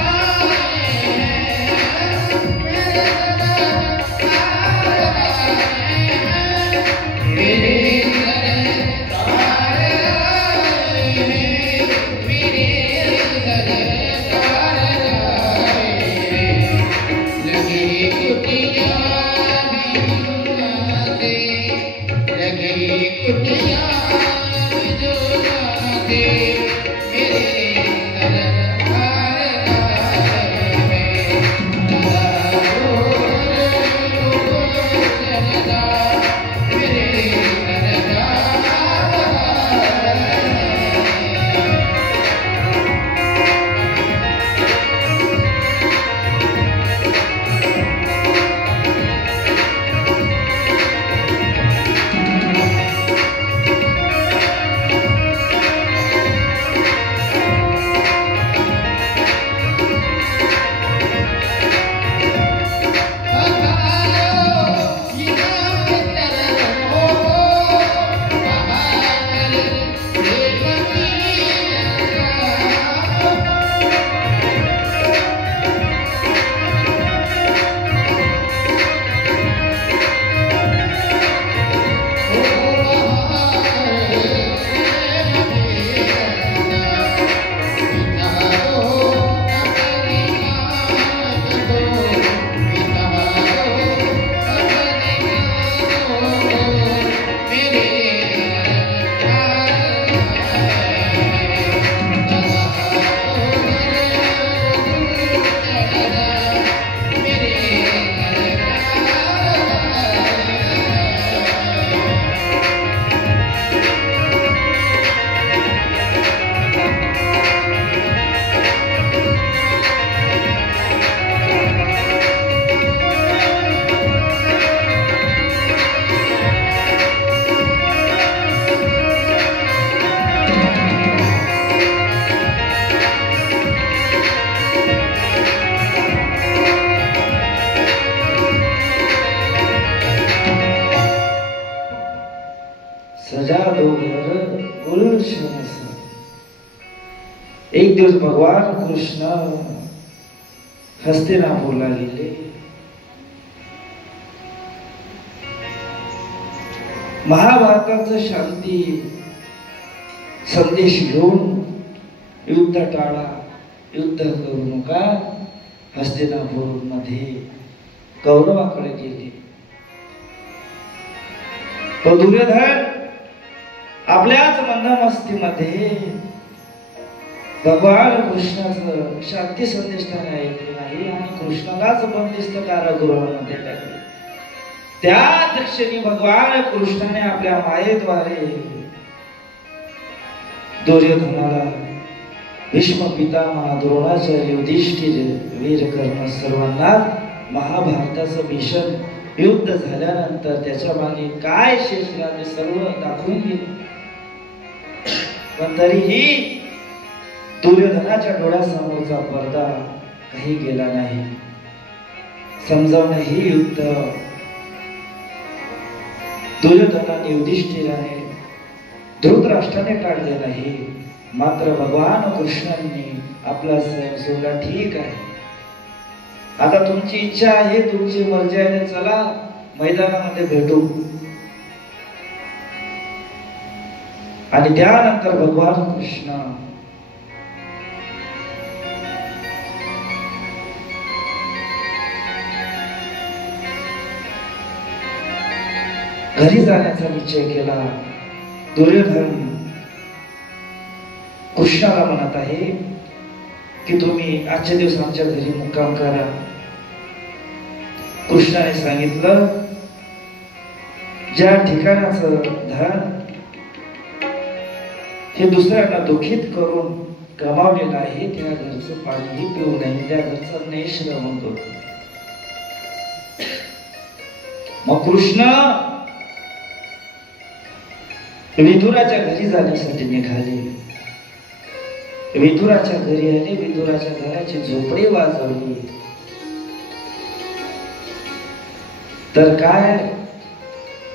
सजा दो घर गुलशन सा। एक दिवस भगवान कृष्ण हस्तिनापूरला गेले. महाभारताचा शांती संदेश घेऊन युद्ध टाळा, युद्ध करू नका, हस्तिनापूर मध्ये कौरवाकडे गेले. तो दुर्योधन आपल्याच मंदमस्तीमध्ये भगवान कृष्णाचं शांती संदेश त्याने ऐकले नाही आणि कृष्णालाच बंदिस्त कारागृहामध्ये टाकले. त्याच क्षणी भगवान कृष्णाने आपल्या मायेद्वारे दुर्योधनाला भीष्म पितामह द्रोणाचार्य युधिष्ठिर वीर कर्ण सर्वांना महाभारताचं भीषण युद्ध झाल्यानंतर त्याच्या मागे काय शेष राहते सर्व दाखवून गेले. पण तरीही दुर्योधनाच्या डोळ्यासमोरचा पडदा काही गेला नाही. समजावणे ही युद्ध दुर्योधनाने युधिष्ठिराने धृतराष्ट्राने टाळले नाही. मात्र भगवान कृष्णांनी आपला स्वयं सोडला. ठीक आहे, आता तुमची इच्छा आहे, तुमची मर्जी आहे, चला मैदानामध्ये भेटू. आणि त्यानंतर भगवान कृष्ण घरी जाण्याचा निश्चय केला. दुर्योधन कृष्णाला म्हणत आहे की तुम्ही आजच्या दिवस आमच्या घरी मुक्काम करा. कृष्णाने सांगितलं, ज्या ठिकाणाचं धन हे दुसऱ्यांना दुःखित करून गमावलेलं आहे त्या घरचं पाणीही पिऊ नये, त्या घरचं नैश्रवण करू. मग कृष्ण विदुराच्या घरी जाण्यासाठी निघाले. विदुराच्या घरी आले. विदुराच्या घराची झोपडी वाजवली. तर काय,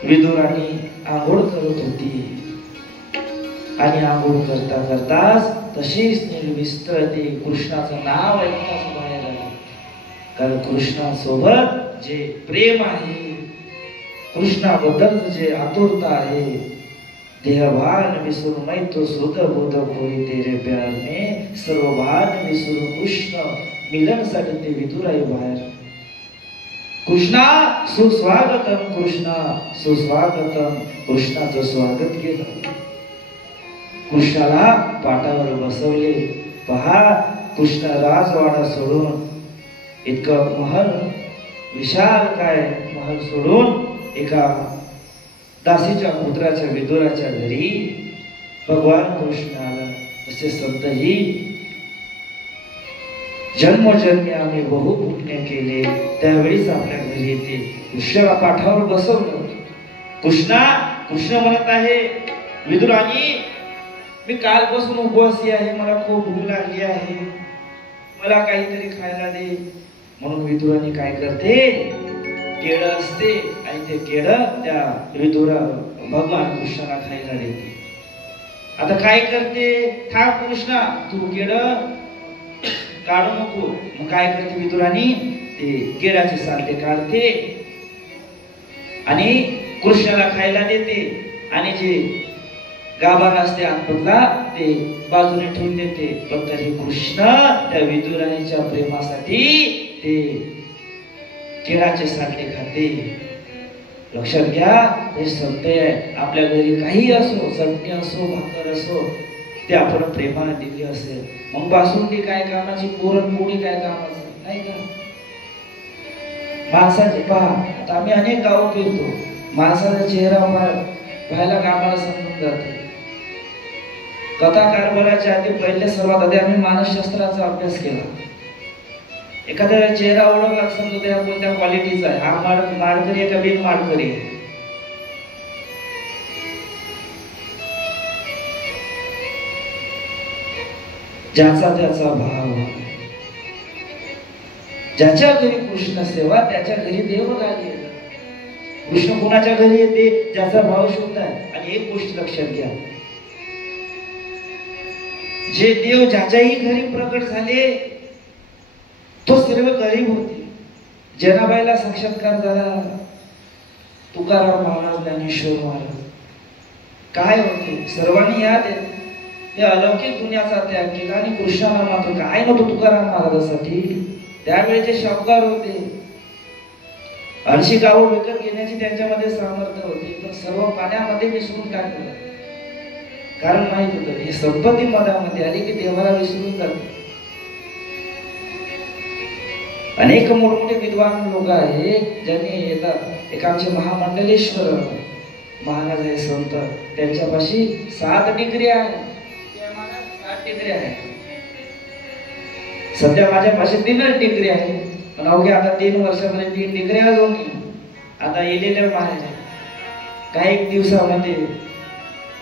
विदुराने आंघोळ करत होती आणि आंघोळ करता करताच तशीच निर्विस्त्र ते कृष्णाचं नाव ऐकताच बाहेर आले. कारण कृष्णासोबत जे प्रेम आहे, कृष्णाबद्दल जे आतुरता आहे, देहभान विसरून मैं तो सुध बुध होई तेरे प्यार में, सर्व भान विसरून कृष्ण मिलनसाठी ते विदुराई बाहेर. कृष्णा सुस्वागतम, कृष्णा सुस्वागतम. कृष्णाचं स्वागत केलं. कृष्णाला पाटावर बसवले. पहा, कृष्ण राजवाडा सोडून इतकं महल, विशाल काय महल सोडून एका दासीच्या पुत्राच्या विदुराच्या घरी भगवान कृष्ण आला. असे संतही जन्मोजन्मी आम्ही बहु पुण्य केले, त्यावेळीच आपल्या घरी येते. कृष्णाला पाठावर बसवलं. कृष्ण म्हणत आहे, विदुरानी मी कालपासून उपवासी आहे, मला खूप भूक लागली आहे, मला काहीतरी खायला दे. म्हणून विदुरानी काय करते, केळं असते आणि ते केळं त्या विदुरा भगवान कृष्णाला खायला देते. आता काय करते, थांब कृष्णा, तू केळं काढू नको. मग काय करते विदुरानी, ते केळाचे साल्टे काढते आणि कृष्णाला खायला देते आणि जे गाभारा असते आतमधला ते बाजूने ठेवून देते. पण तरी कृष्ण त्या विदुराणीच्या प्रेमासाठी ते केळाचे साल्टे खाते. लक्षात घ्या, हे सत्य आहे. आपल्या घरी काही असो, चटणी असो, भाकर असो, ते आपण प्रेमाने दिली असेल. मग बासुंदी काय कामाची, पुरणपोळी काय कामाची, नाही का? माणसाचे पहा, आता आम्ही अनेक गाव फिरतो, माणसाचा चेहरा पाहायला कामाला समजून जातो. कथा कारभाराच्या आधी पहिले सर्वात आधी आम्ही मानसशास्त्राचा अभ्यास केला. एखाद्या चेहरा ओळखला समजतो त्या कोणत्या क्वालिटीचा आहे, हा माडकरी आहे का बिन माडकरी आहे. ज्याचा त्याचा भाव, ज्याच्या घरी कृष्ण सेवा त्याच्या घरी देव गाली. कृष्ण कोणाच्या घरी येते? ज्याचा भाव शुद्ध आहे. आणि एक गोष्ट लक्षात घ्या, जे देव ज्याच्याही घरी प्रकट झाले तो सर्व गरीब होते. जनाबाईला साक्षात्कार झाला, तुकाराम महाराज, ज्ञानेश्वर महाराज काय होते? सर्वांनी याद आहे, या अलौकिक दुनियाचा त्याग केला आणि कृष्णाला मात्र काय नव्हतं तुकाराम महाराजासाठी. त्यावेळेचे शाहूकार होते, 80 गावं विकत घेण्याची त्यांच्यामध्ये सामर्थ्य होती, पण सर्व पाण्यामध्ये मिसळून टाकलं. कारण माहित होतं हे संपत्ती मधामध्ये आली की देवाला विसरून जाते. अनेक मोठमोठे विद्वान लोक आहेत ज्यांनी येतात. एक आमचे महामंडलेश्वर महाराज आहे संत, त्यांच्यापाशी 7 डिग्री आहे. 7 डिग्री आहे. सध्या माझ्यापाशी 3 डिग्री आहे, पण अवघ्या आता 3 वर्षामध्ये 3 डिग्री अजून आता येलेल्या महाराज काही दिवसामध्ये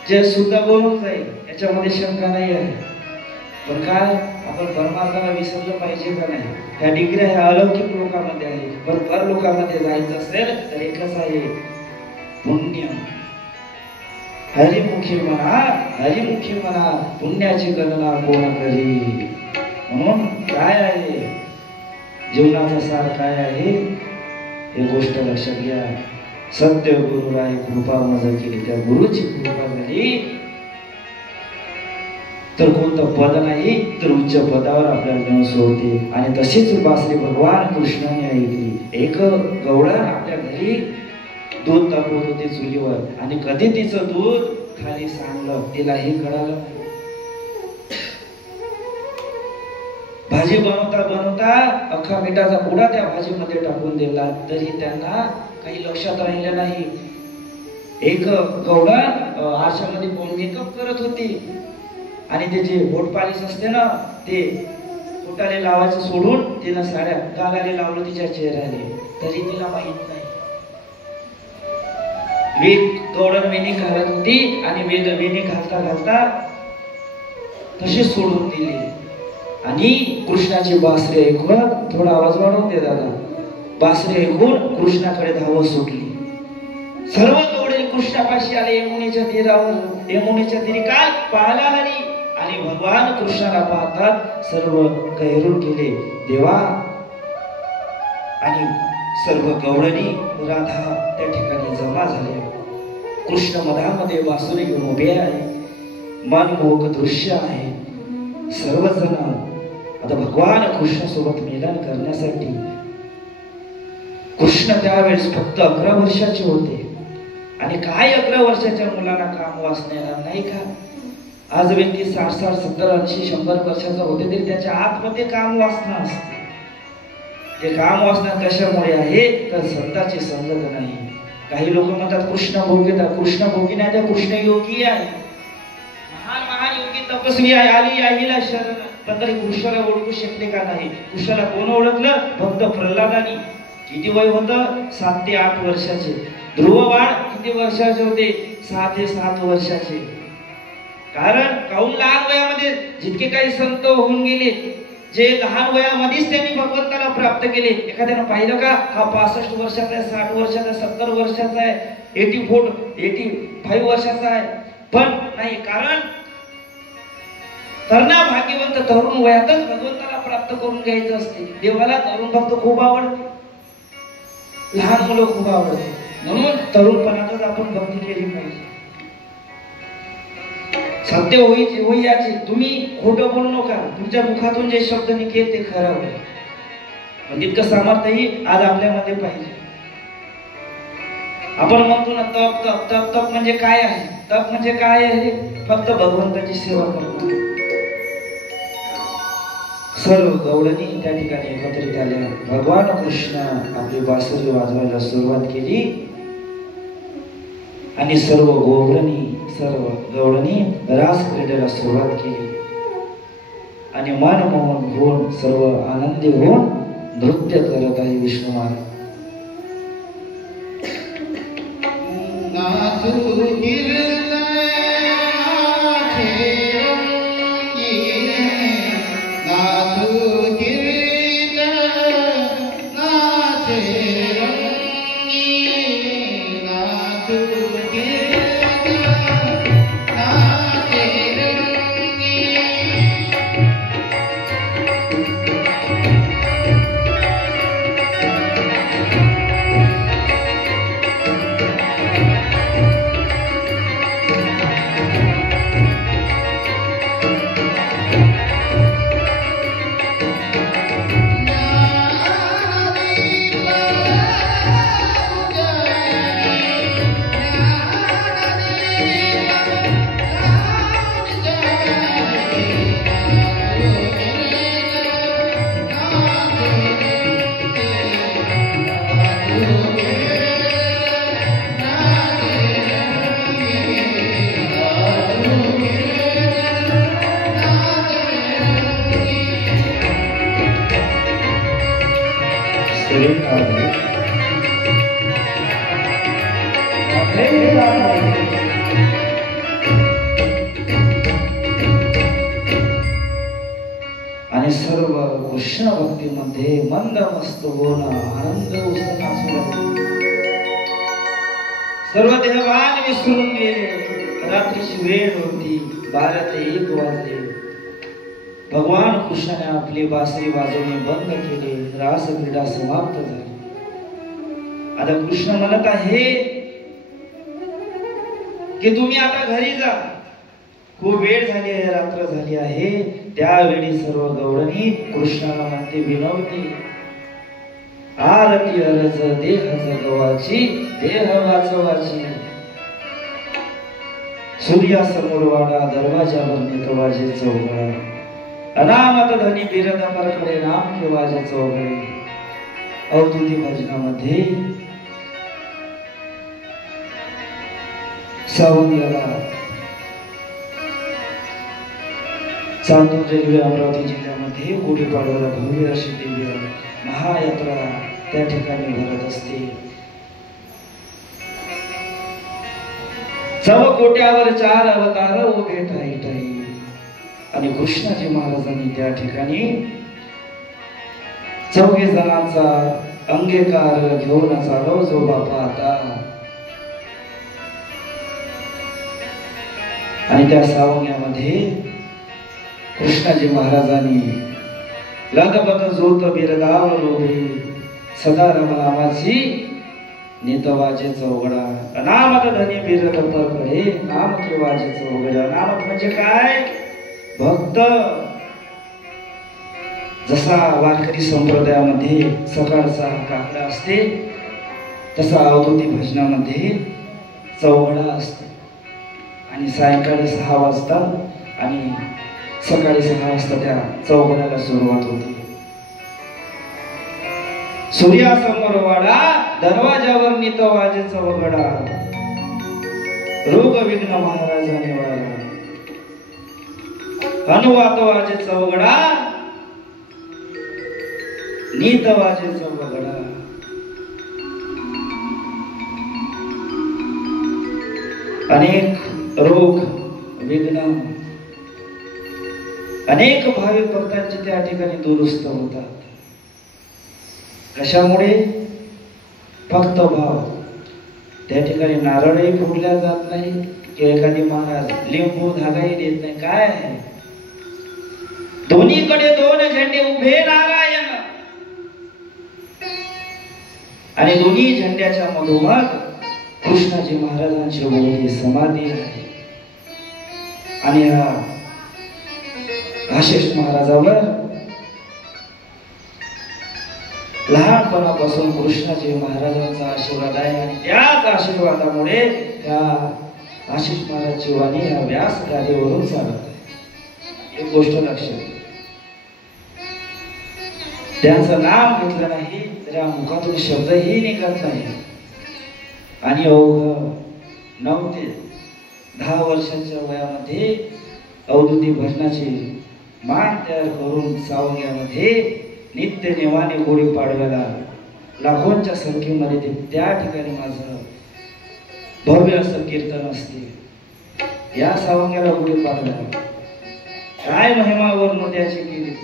जे सुद्धा बोलून जाईल याच्यामध्ये शंका नाही आहे. पण काय आपण परमार्थाला विसरलं पाहिजे का नाही? ह्या डिग्री ह्या अलौकिक लोकांमध्ये आहे, पण पर लोकांमध्ये जायचं असेल तर एकच आहे, पुण्य. हरिमुखी म्हणा, हरिमुखी म्हणा, पुण्याची गणना कोण करी. म्हणून काय आहे जीवनाचा सार, काय आहे हे गोष्ट लक्षात घ्या. सत्य गुरु आहे कृपा मजा केली, त्या गुरुची कृपा झाली तर कोणतं पद नाही तर उच्च पदावर आपल्याला घेऊन सोडते. आणि तशीच बासरी भगवान कृष्णाने ऐकली. एक गवळण आपल्या घरी दूध तापवत होती चुलीवर, आणि कधी तिचं दूध खाली सांडलं तिलाही कळालं. भाजी बनवता बनवता अख्खा मिठाचा पुडा त्या भाजीमध्ये टाकून दिला तरी त्यांना काही लक्षात राहिलं नाही. एक गवळण आरशामध्ये मेकअप करत होती आणि त्याचे बोट पालिश असते ना ते पोटाले लावायचं सोडून तिनं साड्या गालाले लावलं तिच्या चेहऱ्याने, तरी तिला माहित नाही. गवळण वेणी घालत होती आणि वेणी घालता घालता तशी सोडून दिली. आणि कृष्णाची बासरी ऐकून, थोडा आवाज वाढवून दे दादा, बासरी ऐकून कृष्णाकडे धावत सुटली. सर्व गवळण कृष्णापाशी आले. यमुनेच्या तीरावर, यमुनेच्या तीरी काय पाहला हरी, आणि भगवान कृष्णाला पाहतात सर्व कैरून गेले देवा. आणि सर्व गवळणी राधा त्या ठिकाणी जमा झाल्या. कृष्ण मधामध्ये बासुरी घेऊन उभे आहे, मनमोहक दृश्य आहे. सर्वजण आता भगवान कृष्ण सोबत मिलन करण्यासाठी. कृष्ण त्यावेळेस फक्त 11 वर्षाचे होते. आणि काय 11 वर्षाच्या मुलांना काम वासना येणार नाही का? आज व्यक्ती 60, 70, 80, 100 वर्षाचा होते तरी त्याच्या आतमध्ये काम वासना असते. ते काम वासना कशामुळे आहे तर संताची संगत नाही. काही लोक म्हणतात कृष्ण भोगी, कृष्ण भोगी नाही तर कृष्ण योगी आहे, महान महान योगी तपस्वी आहे, आली आईला शरण. पण तरी कृष्णाला ओळखू शकले का नाही? कृष्णाला कोण ओळखलं? फक्त प्रल्हादानी. किती वय होतं? 7 ते 8 वर्षाचे. ध्रुव बाळ किती वर्षाचे होते? 6 ते 7 वर्षाचे. कारण काहून लहान वयामध्ये जितके काही संत होऊन गेले, जे लहान वयामध्येच त्यांनी भगवंताला प्राप्त केले. एखाद्यानं पाहिलं का हा 65 वर्षाचा आहे, 60 वर्षाचा आहे, 70 वर्षाचा आहे, 85 वर्षाचा आहे? पण नाही, कारण तरुणा भाग्यवंत तरुण वयातच भगवंताला प्राप्त करून घ्यायचं असते. देवाला तरुण भक्त खूप आवडते, लहान मुलं खूप आवडते. म्हणून तरुणपणातच आपण भक्ती केली पाहिजे. सत्य होई याची तुम्ही खोटं बोलू नका. तुमच्या मुखातून जे शब्द निघेल ते खरं होईल. पण तितकं सामर्थ्यही आज आपल्यामध्ये पाहिजे. आपण म्हणतो ना तप तप तप तप म्हणजे काय आहे? तप म्हणजे काय आहे? फक्त भगवंताची सेवा करणं. सर्व गवळणी त्या ठिकाणी एकत्रित आल्या. भगवान कृष्ण आपली बासरी वाजवायला सुरुवात केली आणि सर्व गवळणी रास क्रीडेला सुरुवात केली. आणि मनमोहन होऊन सर्व आनंदी होऊन नृत्य करत आहे विष्णू महाराज. हरे राम. आणि सर्व कृष्ण भक्तीमध्ये मंद मस्त होऊन आनंद उत्सव नाचू लागले. सर्व देहभान विसरून गेले. रात्रीची वेळ होती. 12 ते 1 वाजले. भगवान कृष्णाने आपली बासरी वाजवणे बंद केले. रास क्रीडा समाप्त झाली. आता कृष्ण म्हणत आहे की तुम्ही आता घरी जा. खूप वेळ झाली आहे, रात्र झाली आहे. त्यावेळी सर्व गौडणी कृष्णाला म्हणते विनवते, आरती अरज देह जगवाची, देह वाचवाची. सूर्यासमोर वाडा, दरवाजावर नितवाजे चौघडा. अनामत धनी बिरद परकडे, नाम केवाजे चौघडे. अवधूती भजनामध्ये सावंगला चांदूर रेल्वे अमरावती जिल्ह्यामध्ये गुढीपाडव्याला भव्य अशी दिव्य महायात्रा त्या ठिकाणी भरत असते. चवकोट्यावर 4 अवतार उभे ठाई ठाई. आणि कृष्णाजी महाराजांनी त्या ठिकाणी 4 जणांचा अंगीकार घेऊन चालव जो बापा आता. आणि त्या सावंग्यामध्ये कृष्णाजी महाराजांनी लदपत जोत बिरदाव लोभे, सदा रमनामाची नितवाचे चौघडा. अनामत धनी बिरद परकडे, नाम केवाचे चौघडा. अनामत म्हणजे काय? भक्त. जसा वारकरी संप्रदायामध्ये सकाळचा काकडा असते, तसा अवधूती भजनामध्ये चौघडा असते. आणि सायंकाळी 6 वाजता आणि सकाळी 6 वाजता त्या चौघडाला सुरुवात होते. सूर्यासमोर वाडा, दरवाजावर नितवाजे चौघडा. रोग विघ्न महाराजाने वाडा, अनुवातवाजे चौघडा, नीतवाजे चौघडा. अनेक रोग विघ्न, अनेक भाविक भक्तांचे त्या ठिकाणी दुरुस्त होतात. कशामुळे? फक्त भाव. त्या ठिकाणी नारळही फोडल्या जात नाही, की एखादी महाराज लिंबू धागाही देत नाही. काय आहे? दोन्हीकडे 2 झेंडे उभे नारायण, आणि दोन्ही झेंड्याच्या मधोमध कृष्णाजी महाराजांची मोठी समाधी आहे. आणि हा आशिष महाराजावर लहानपणापासून कृष्णाजी महाराजांचा आशीर्वाद आहे. आणि त्याच आशीर्वादामुळे त्या आशिष महाराजची वाणी या व्यास गादीवरून चालत आहे. एक गोष्ट लक्षात, त्यांचं नाव घेतलं नाही तर या मुखातून शब्दही निघत नाही. आणि 9 ते 10 वर्षांच्या वयामध्ये अवधूती भजनाची मान तयार करून सावंग्यामध्ये नित्य नेवाने गुढीपाडव्याला लाखोंच्या संख्येमध्ये ते त्या ठिकाणी माझं भव्य असं कीर्तन असते. या सावंग्याला गुढीपाडव्याला काय महिमा वर्णन त्याची केली.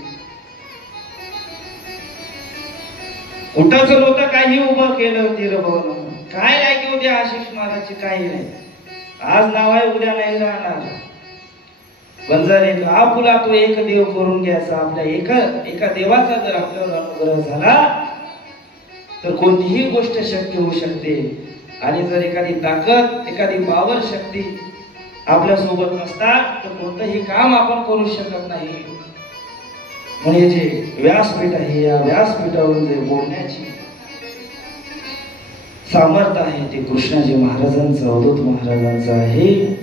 कुठंच नव्हतं काही उभं केलं तिरभवन. काय लायकी होती आशिष महाराजची? काही नाही. आज नाव आहे, उद्या नाही राहणार. बंजारे आपुला तो एक देव करून घ्यायचा. आपल्या एका देवाचा जर आपल्यावर अनुग्रह झाला तर कोणतीही गोष्ट शक्य होऊ शकते. आणि जर एखादी ताकद, एखादी पावर शक्ती आपल्या सोबत नसतात तर कोणतंही काम आपण करू शकत नाही. म्हणजे जे व्यासपीठ आहे, या व्यासपीठावरून जे बोलण्याची सामर्थ्य आहे ते कृष्णाजी महाराजांचं, अवधूत महाराजांचं आहे.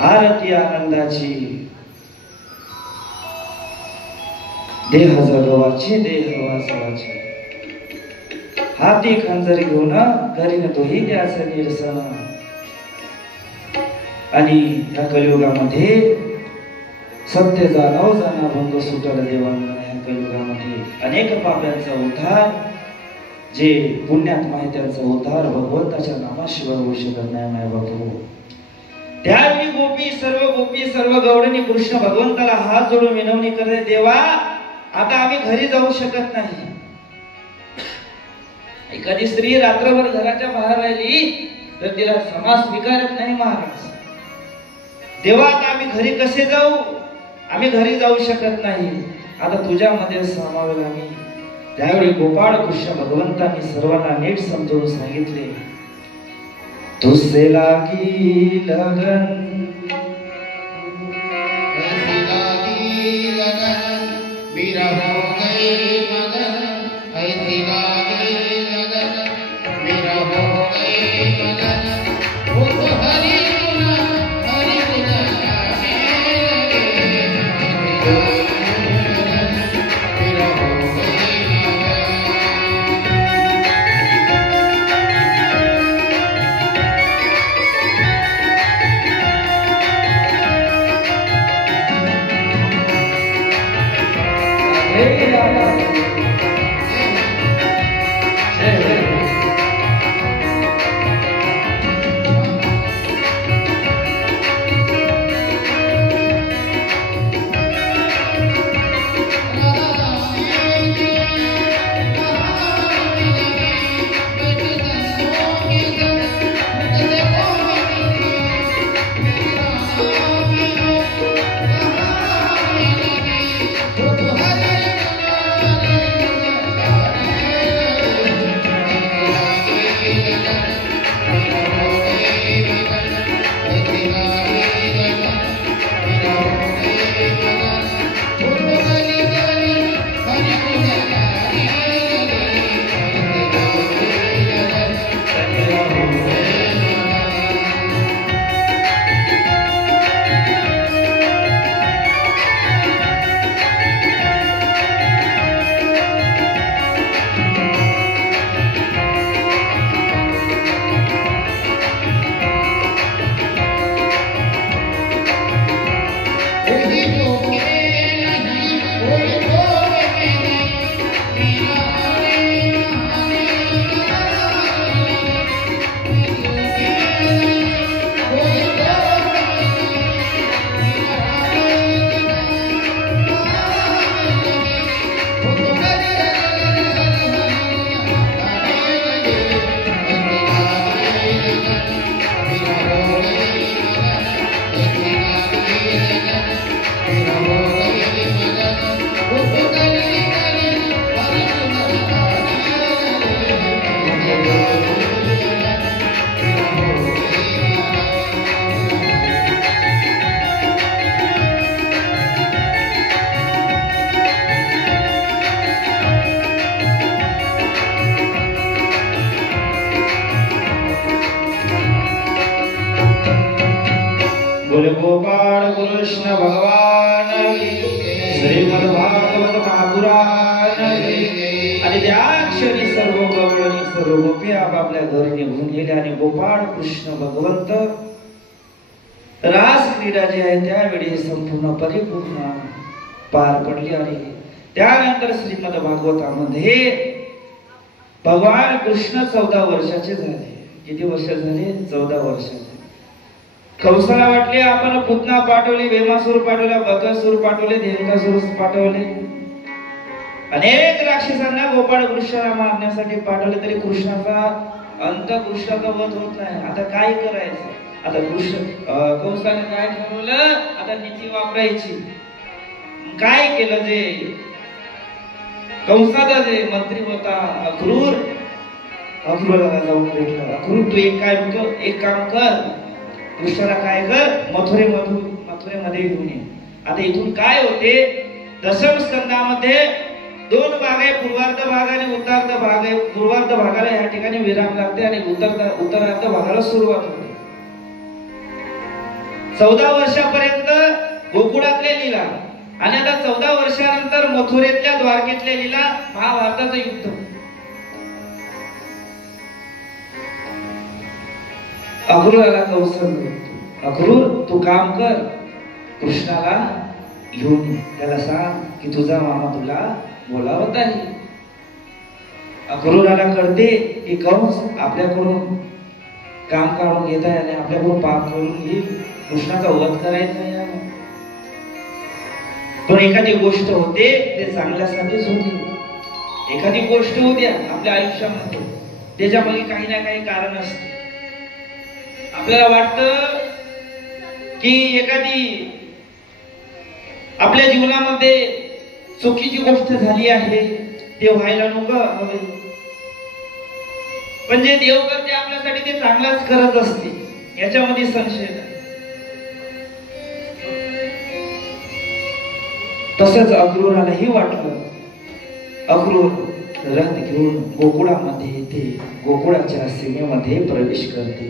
आरती आनंदाची, देह जगवाची, देह वाचवाची. हाती खंजर घेऊन करीन तोही त्याचं निरसन. आणि या कलियुगामध्ये सत्य जाणव जाणा भंग सुटल देवांना. या कलियुगामध्ये अनेक पाप्यांचा उद्धार जे पुण्यात्मा आहे त्यांचा उद्धार भगवंताच्या नामाशिवाय होऊ शकत नाही माय बापू. त्यावेळी गोपी सर्व गवळणी कृष्ण भगवंताला हात जोडून विनवणी करते, देवा आता आम्ही घरी जाऊ शकत नाही. एखादी स्त्री रात्रभर घराच्या बाहेर राहिली तर तिला समास स्वीकारत नाही महाराज. देवा आता आम्ही घरी कसे जाऊ, आम्ही घरी जाऊ शकत नाही, आता तुझ्यामध्ये सामावेल आम्ही. त्यावेळी गोपाळ कृष्ण भगवंतांनी सर्वांना नीट समजावून सांगितले, तुझसे लागी लगन मेरा हो गए मगन, ऐसी लागे लगन मेरा हो गए मगन. वो तो हरि गुना गाने लगे, मेरा हो गए गोपाळ कृष्ण भगवान श्रीमद भागवत महापुराण. आणि त्या क्षणी सर्व गवळणी सर्व गोपी आपापल्या घरी निघून गेले आणि गोपाळ कृष्ण भगवंत रास क्रीडा जी आहे त्यावेळी संपूर्ण परिपूर्ण पार पडली. आणि त्यानंतर श्रीमद भागवतामध्ये भगवान कृष्ण 14 वर्षाचे झाले. किती वर्ष झाले? 14 वर्षाचे. कंसाला वाटले आपण पुतना पाठवली, भीमासूर पाठवला, बकासूर पाठवले, धेनुकासूर पाठवले, अनेक राक्षसांना गोपाळ कृष्णाला मारण्यासाठी पाठवले, तरी कृष्णाचा अंत कृष्णाचा वध होत नाही. आता काय करायचं? आता कंसाने काय ठरवलं? आता नीती वापरायची. काय केलं? जे कंसाचा जे मंत्री होता अक्रूरला जाऊन भेटला. अक्रूर तू एक काम कर, कृष्णाला काय कर, मथुरेमध्ये घेऊन ये. आता इथून काय होते? दशम स्कंदामध्ये 2 भाग आहे, पूर्वार्ध भाग आणि उत्तरार्ध भाग आहे. पूर्वार्ध भागाला या ठिकाणी विराम लागते आणि उत्तरार्ध भागाला सुरुवात होते. 14 वर्षापर्यंत गोकुळातले लीला आणि आता 14 वर्षानंतर मथुरेतल्या द्वारकेतल्या लीला, महाभारताचं युद्ध. अक्रूरला कौशल, अक्रूर तू काम कर, कृष्णाला घेऊन त्याला सांग की तुझा मामा तुला बोलावत आहे. अक्रूराला कळते की कंस आपल्याकडून काम काढून घेत आहे आणि आपल्याकडून पाप करून घेईल, कृष्णाचा वध करायचा आहे. पण एखादी गोष्ट होते ते चांगल्यासाठीच होते. एखादी गोष्ट होती आपल्या आयुष्यामध्ये, त्याच्यामध्ये काही ना काही कारण असते. आपल्याला वाटतं की एखादी आपल्या जीवनामध्ये चुकीची गोष्ट झाली आहे, ते व्हायला नको हवे. पण जे देव करते आपल्यासाठी ते चांगलाच करत असते, याच्यामध्ये संशय नाही. तसंच अक्रूरालाही वाटलं. अक्रूर रथ घेऊन गोकुळामध्ये येते, गोकुळाच्या सीमेमध्ये प्रवेश करते,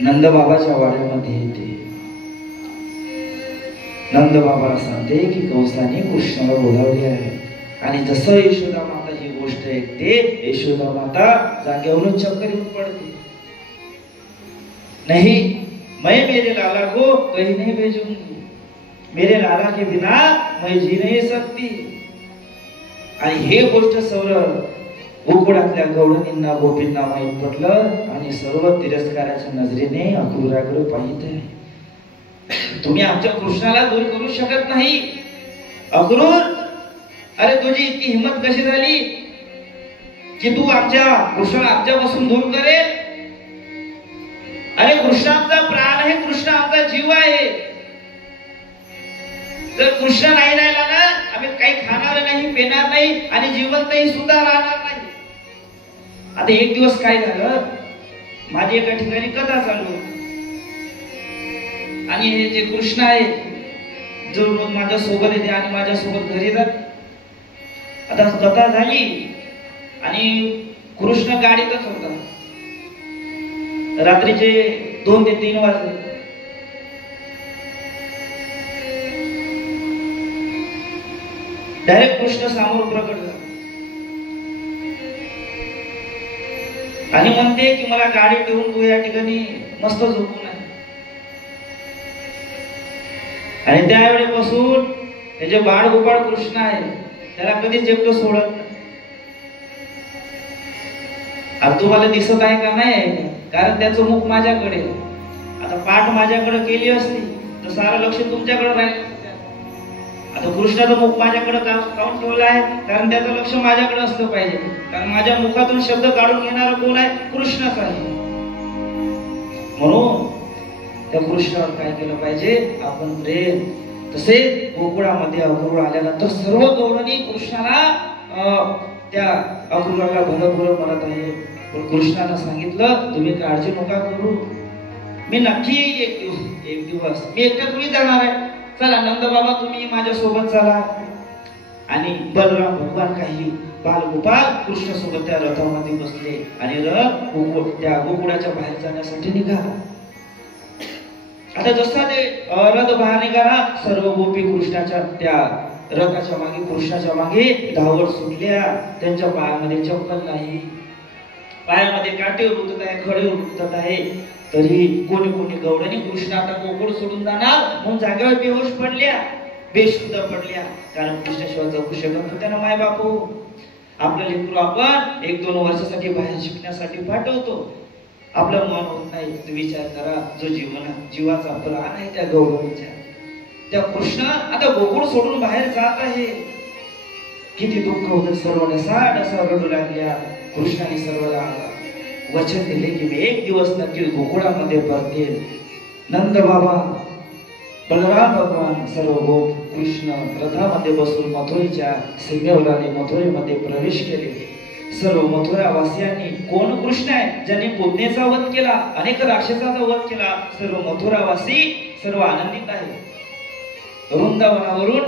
नंदबाबाच्या वाड्यामध्ये येते. नंदबाबाला सांगते की कंसाने कृष्णाला बोलावले आहे. आणि जसं यशोदा माता ही गोष्ट ऐकते, यशोदा माता जागेवरून चक्कर येऊन पडते. नहीं, मैं मेरे लाला को कहीं नहीं भेजूंगी, मेरे लाला के बिना मैं जी नहीं सकती. आणि हे गोष्ट सर्व गोकुळातल्या गवळणींना गोपींना माहीत पडलं आणि सर्व तिरस्काराच्या नजरेने अक्रूराकडे पाहित आहे. तुम्ही आमच्या कृष्णाला दूर करू शकत नाही. अक्रूर, अरे तुझी इतकी हिंमत कशी झाली की तू आमच्या कृष्णाला आमच्यापासून दूर करेल? अरे कृष्ण आमचा प्राण आहे, कृष्ण आमचा जीव आहे. जर कृष्ण नाही राहिला ना, आम्ही काही खाणार नाही, पिणार नाही आणि जिवंतही सुद्धा राहणार नाही. आता एक दिवस काय झालं, माझी एका ठिकाणी कथा चालू आणि हे जे कृष्ण आहे जो रोज माझ्या सोबत येते आणि माझ्या सोबत घरी जात. आता कथा झाली आणि कृष्ण गाडीतच होता. रात्रीचे 2 ते 3 वाजले. डायरेक्ट कृष्ण समोर प्रकट झाला आणि म्हणते की मला गाडी ठेवून तू या ठिकाणी मस्त झोपून आहे. आणि त्यावेळेपासून हे जे बाळ गोपाळ कृष्ण आहे त्याला कधीच एकटं सोडत नाही. आता तुम्हाला दिसत आहे का नाही, कारण त्याचं मुख माझ्याकडे. आता पाठ माझ्याकडे केली असती तर सारं लक्ष तुमच्याकडे राहिलं. आता कृष्णाचं मुख माझ्याकडे काढून ठेवलं आहे कारण त्याचं लक्ष माझ्याकडे असलं पाहिजे. कारण माझ्या मुखातून शब्द काढून घेणारा कोण आहे? कृष्णच आहे. म्हणून त्या कृष्णावर काय केलं पाहिजे? आपण प्रेम. तसेच गोकुळामध्ये अक्रूर आल्यानंतर सर्व गौरणी कृष्णाला त्या अक्रूराला भरभर म्हणत आहे. पण कृष्णानं सांगितलं तुम्ही काळजी नका करू, मी नक्की येईल एक दिवस. मी एकटा तुम्ही जाणार आहे. चला नंदबाबा तुम्ही माझ्या सोबत चला. आणि बलराम भगवान काही बालगोपाल कृष्ण सोबत त्या रथामध्ये बसले आणि रथ त्या गोकुळाच्या बाहेर जाण्यासाठी निघाला. आता जसा ते रथ बाहेर निघाला, सर्व गोपी कृष्णाच्या त्या रथाच्या मागे कृष्णाच्या मागे धावत सुटल्या. त्यांच्या पायामध्ये चप्पल नाही, पायामध्ये काटे रुतत आहे, खडे रुतत आहे. तरी कोणी कोणी गवळणी कृष्ण आता गोकुळ सोडून जाणार म्हणून जागेवर बेहोश पडल्या, बेशुद्ध पडल्या. कारण कृष्णाशिवाय जगू शकत होत्या ना माय बापू. आपलं लेकरू आपण 1-2 वर्षासाठी बाहेर शिकण्यासाठी पाठवतो, आपलं मन होत नाही. तर विचार करा, जो जीवाचा प्राण आहे त्या गौरवीच्या, त्या कृष्ण आता गोकुळ सोडून बाहेर जात आहे. किती दुःख होतं. सर्वांना साडसा रडू लागल्या. कृष्णाने सर्वांना वचन दिले की मी एक दिवस नक्की गोकुळामध्ये परतेल. नंद बाबा, बलराम भगवान, सर्व गोप कृष्ण रथामध्ये बसून मथुरेच्या सीमेवर आले, मथुरेमध्ये प्रवेश केले. सर्व मथुरावासियांनी, कोण कृष्ण आहे ज्यांनी पुतनेचा वध केला, अनेक राक्षसाचा वध केला, सर्व मथुरावासी सर्व आनंदित आहे. वृंदावनावरून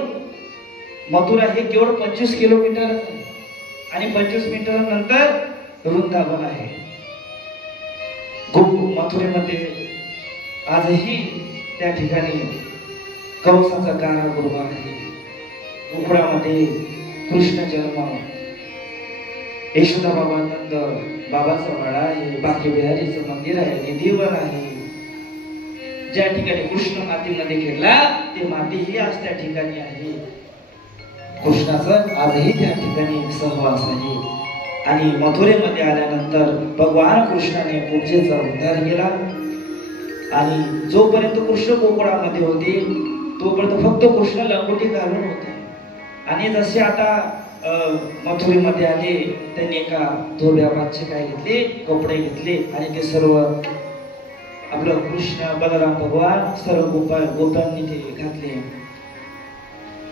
मथुरा हे केवळ 25 किलोमीटर आणि 25 मीटर नंतर वृंदावन आहे. मथुरेमध्ये आजही त्या ठिकाणी कंसाचा कारागृह आहे. गोकुळामध्ये कृष्ण जन्म, यशोदा बाबा नंद बाबाचा वाडा आहे, बाकी बिहारीचं मंदिर आहे, निधीवन आहे. ज्या ठिकाणी कृष्ण मातीमध्ये खेळला ते माती ही आज त्या ठिकाणी आहे. कृष्णाचा आजही त्या ठिकाणी सहवास आहे. आणि मथुरेमध्ये आल्यानंतर भगवान कृष्णाने पूजेचा उद्धार केला आणि जोपर्यंत कृष्ण गोकुळामध्ये होते तोपर्यंत फक्त कृष्ण लंगोटी घालून होते आणि जसे आता मथुरेमध्ये आले त्यांनी एका धोब्याबादचे काय घेतले कपडे घेतले आणि ते सर्व आपलं कृष्ण बलराम भगवान सर्व गोपांनी ते घातले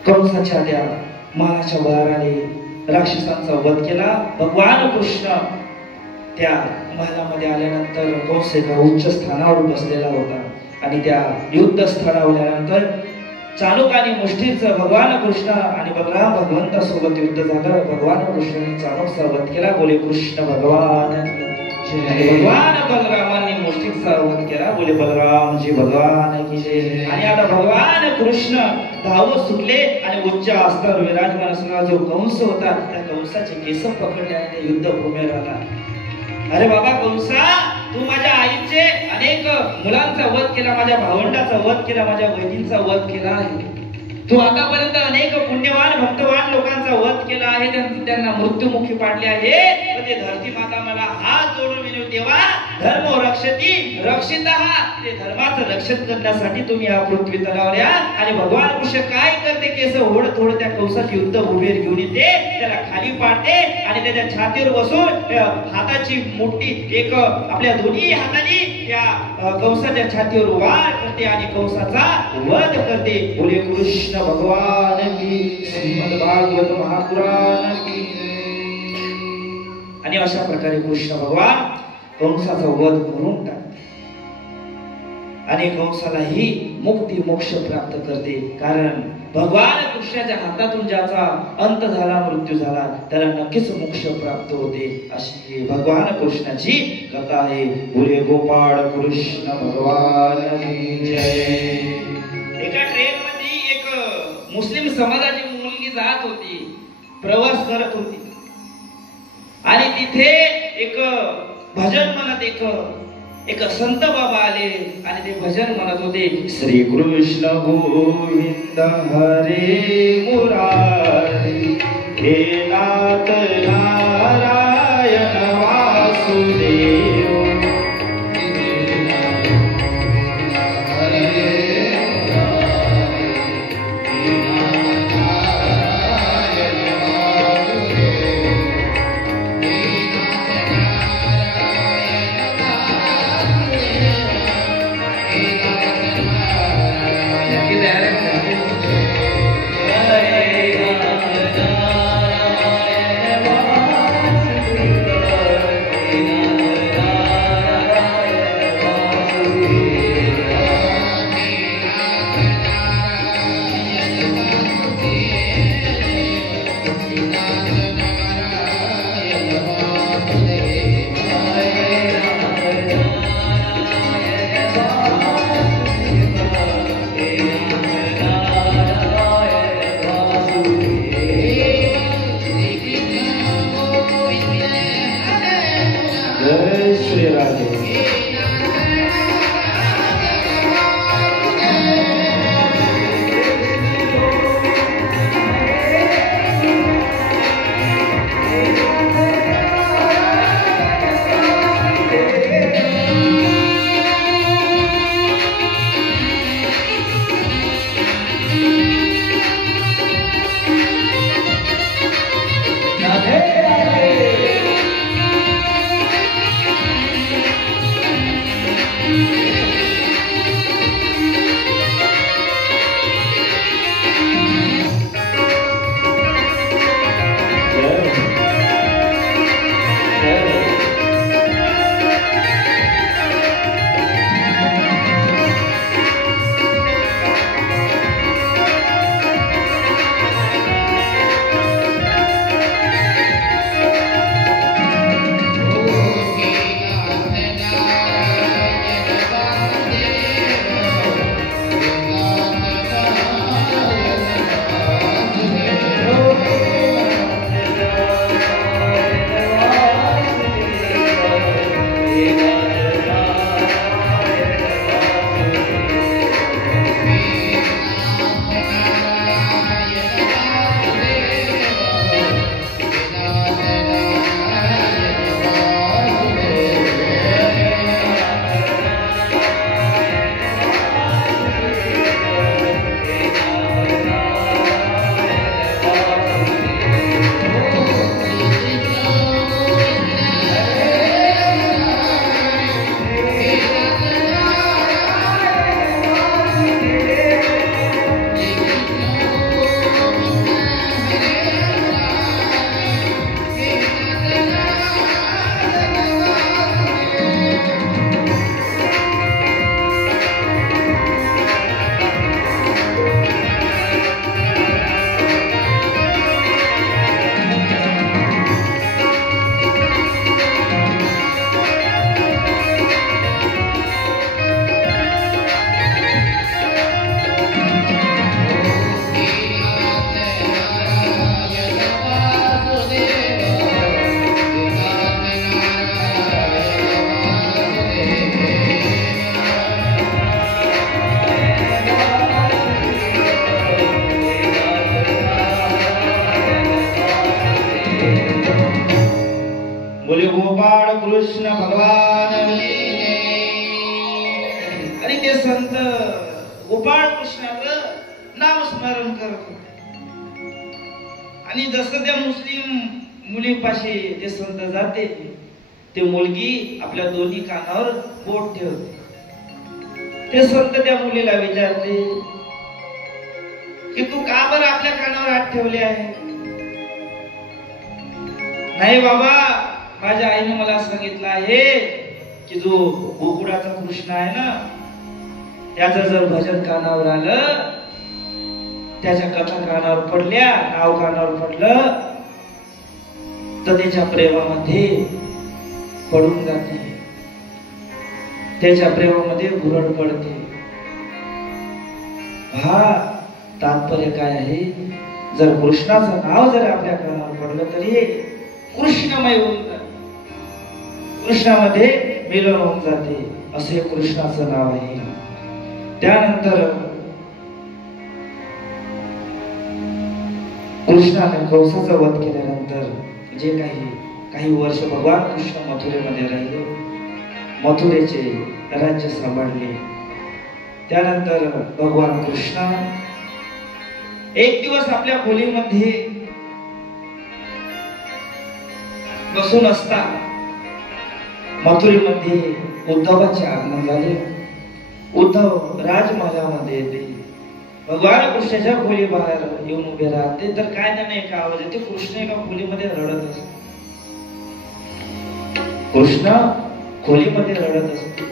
कंसाच्या त्या मानाच्या वर आले राक्षसांचा वध केला भगवान कृष्ण त्या महालामध्ये आल्यानंतर कंस एका उच्च स्थानावर बसलेला होता आणि त्या युद्ध स्थळावर आल्यानंतर चाणूक आणि मुष्टीचं भगवान कृष्ण आणि बलराम भगवंतासोबत युद्ध झालं भगवान कृष्णाने चाणूकचा वध केला बोले कृष्ण भगवान भगवान बलरामांनी मुष्टीचा वध केला बोले बलरामजी भगवान की जय आणि आता भगवान कृष्ण धावत सुटले आणि उच्च अस्त्रावर विराजमान असलेला जो कंस होता त्या कंसाचे केस पकडले आणि त्या युद्धभूमीवर आला अरे बाबा कंसा तू माझ्या आईचे अनेक मुलांचा वध केला माझ्या भावंडाचा वध केला माझ्या वहिनींचा वध केला आहे तू आतापर्यंत अनेक पुण्यवान भक्तवान लोकांचा वध केला आहे त्यांना मृत्युमुखी पाडले आहे पण ते धरती माता मला हात जोडून विनवते देवा धर्म रक्षती रक्षितः ते धर्माचं रक्षण करण्यासाठी तुम्ही या पृथ्वी तलावर या आणि भगवान कृष्ण काय करते केस ओढत ओढत त्या कंसाची युद्ध भूमीवर घेऊन येते त्याला खाली पाडते आणि त्याच्या छातीवर बसून हाताची मुठी एक आपल्या दोन्ही हाताने त्या कंसाच्या छातीवर वार करते आणि कंसाचा वध करते बोले कृष्ण भगवान की श्रीमद भागवत महापुराण की आणि अशा प्रकारे कृष्ण भगवान कंसाचा वध करून टाकते आणि कंसालाही मुक्ती मोक्ष प्राप्त करते कारण भगवान कृष्णाच्या हातातून ज्याचा अंत झाला मृत्यू झाला त्याला नक्कीच मोक्ष प्राप्त होते अशी भगवान कृष्णाची कथा आहे बोले गोपाळ कृष्ण भगवान की जय एका ट्रेन मध्ये एक मुस्लिम समाजाची मुलगी जात होती प्रवास करत होती आणि तिथे एक भजन म्हणत एक संत बाबा आले आणि ते भजन म्हणत होते श्री कृष्ण गोविंद हरे मुरारी हे नाथ नारायण वासुदेव Hare Rama ते संत गोपाळ कृष्णाचं नामस्मरण करत होते. आणि जसं त्या मुस्लिम मुलीपाशी ते संत जाते, ते मुलगी आपल्या दोन्ही कानावर बोट ठेवते. ते संत त्या मुलीला विचारते की तू का बरं आपल्या कानावर हात ठेवले आहे? नाही बाबा, माझ्या आईने मला सांगितलं आहे की जो गोकुळाचा कृष्ण आहे ना, त्याचं जर भजन कानावर आलं, त्याच्या कथा कानावर पडल्या, नाव कानावर पडलं, तर त्याच्या प्रेमामध्ये पडून जाते, त्याच्या प्रेमामध्ये बुरड पडते. हा तात्पर्य काय आहे? जर कृष्णाचं नाव जर आपल्या कानावर पडलं तरी कृष्णमय होऊन जाते, कृष्णामध्ये मिलन होऊन जाते, असे कृष्णाचं नाव आहे. त्यानंतर कृष्णाने कंसाचा वध केल्यानंतर जे काही वर्ष भगवान कृष्ण मथुरेमध्ये राहिले, मथुरेचे राज्य सांभाळले. त्यानंतर भगवान कृष्ण एक दिवस आपल्या खोलीमध्ये बसून असता मथुरेमध्ये उद्धवाचे आगमन झाले. उद्धव राजमहालामध्ये येते. भगवान कृष्णाच्या खोली बाहेर येऊन उभे राहते, तर काय त्यांना एक आवाज येते, कृष्ण एका खोलीमध्ये रडत असते. कृष्ण खोलीमध्ये रडत असते.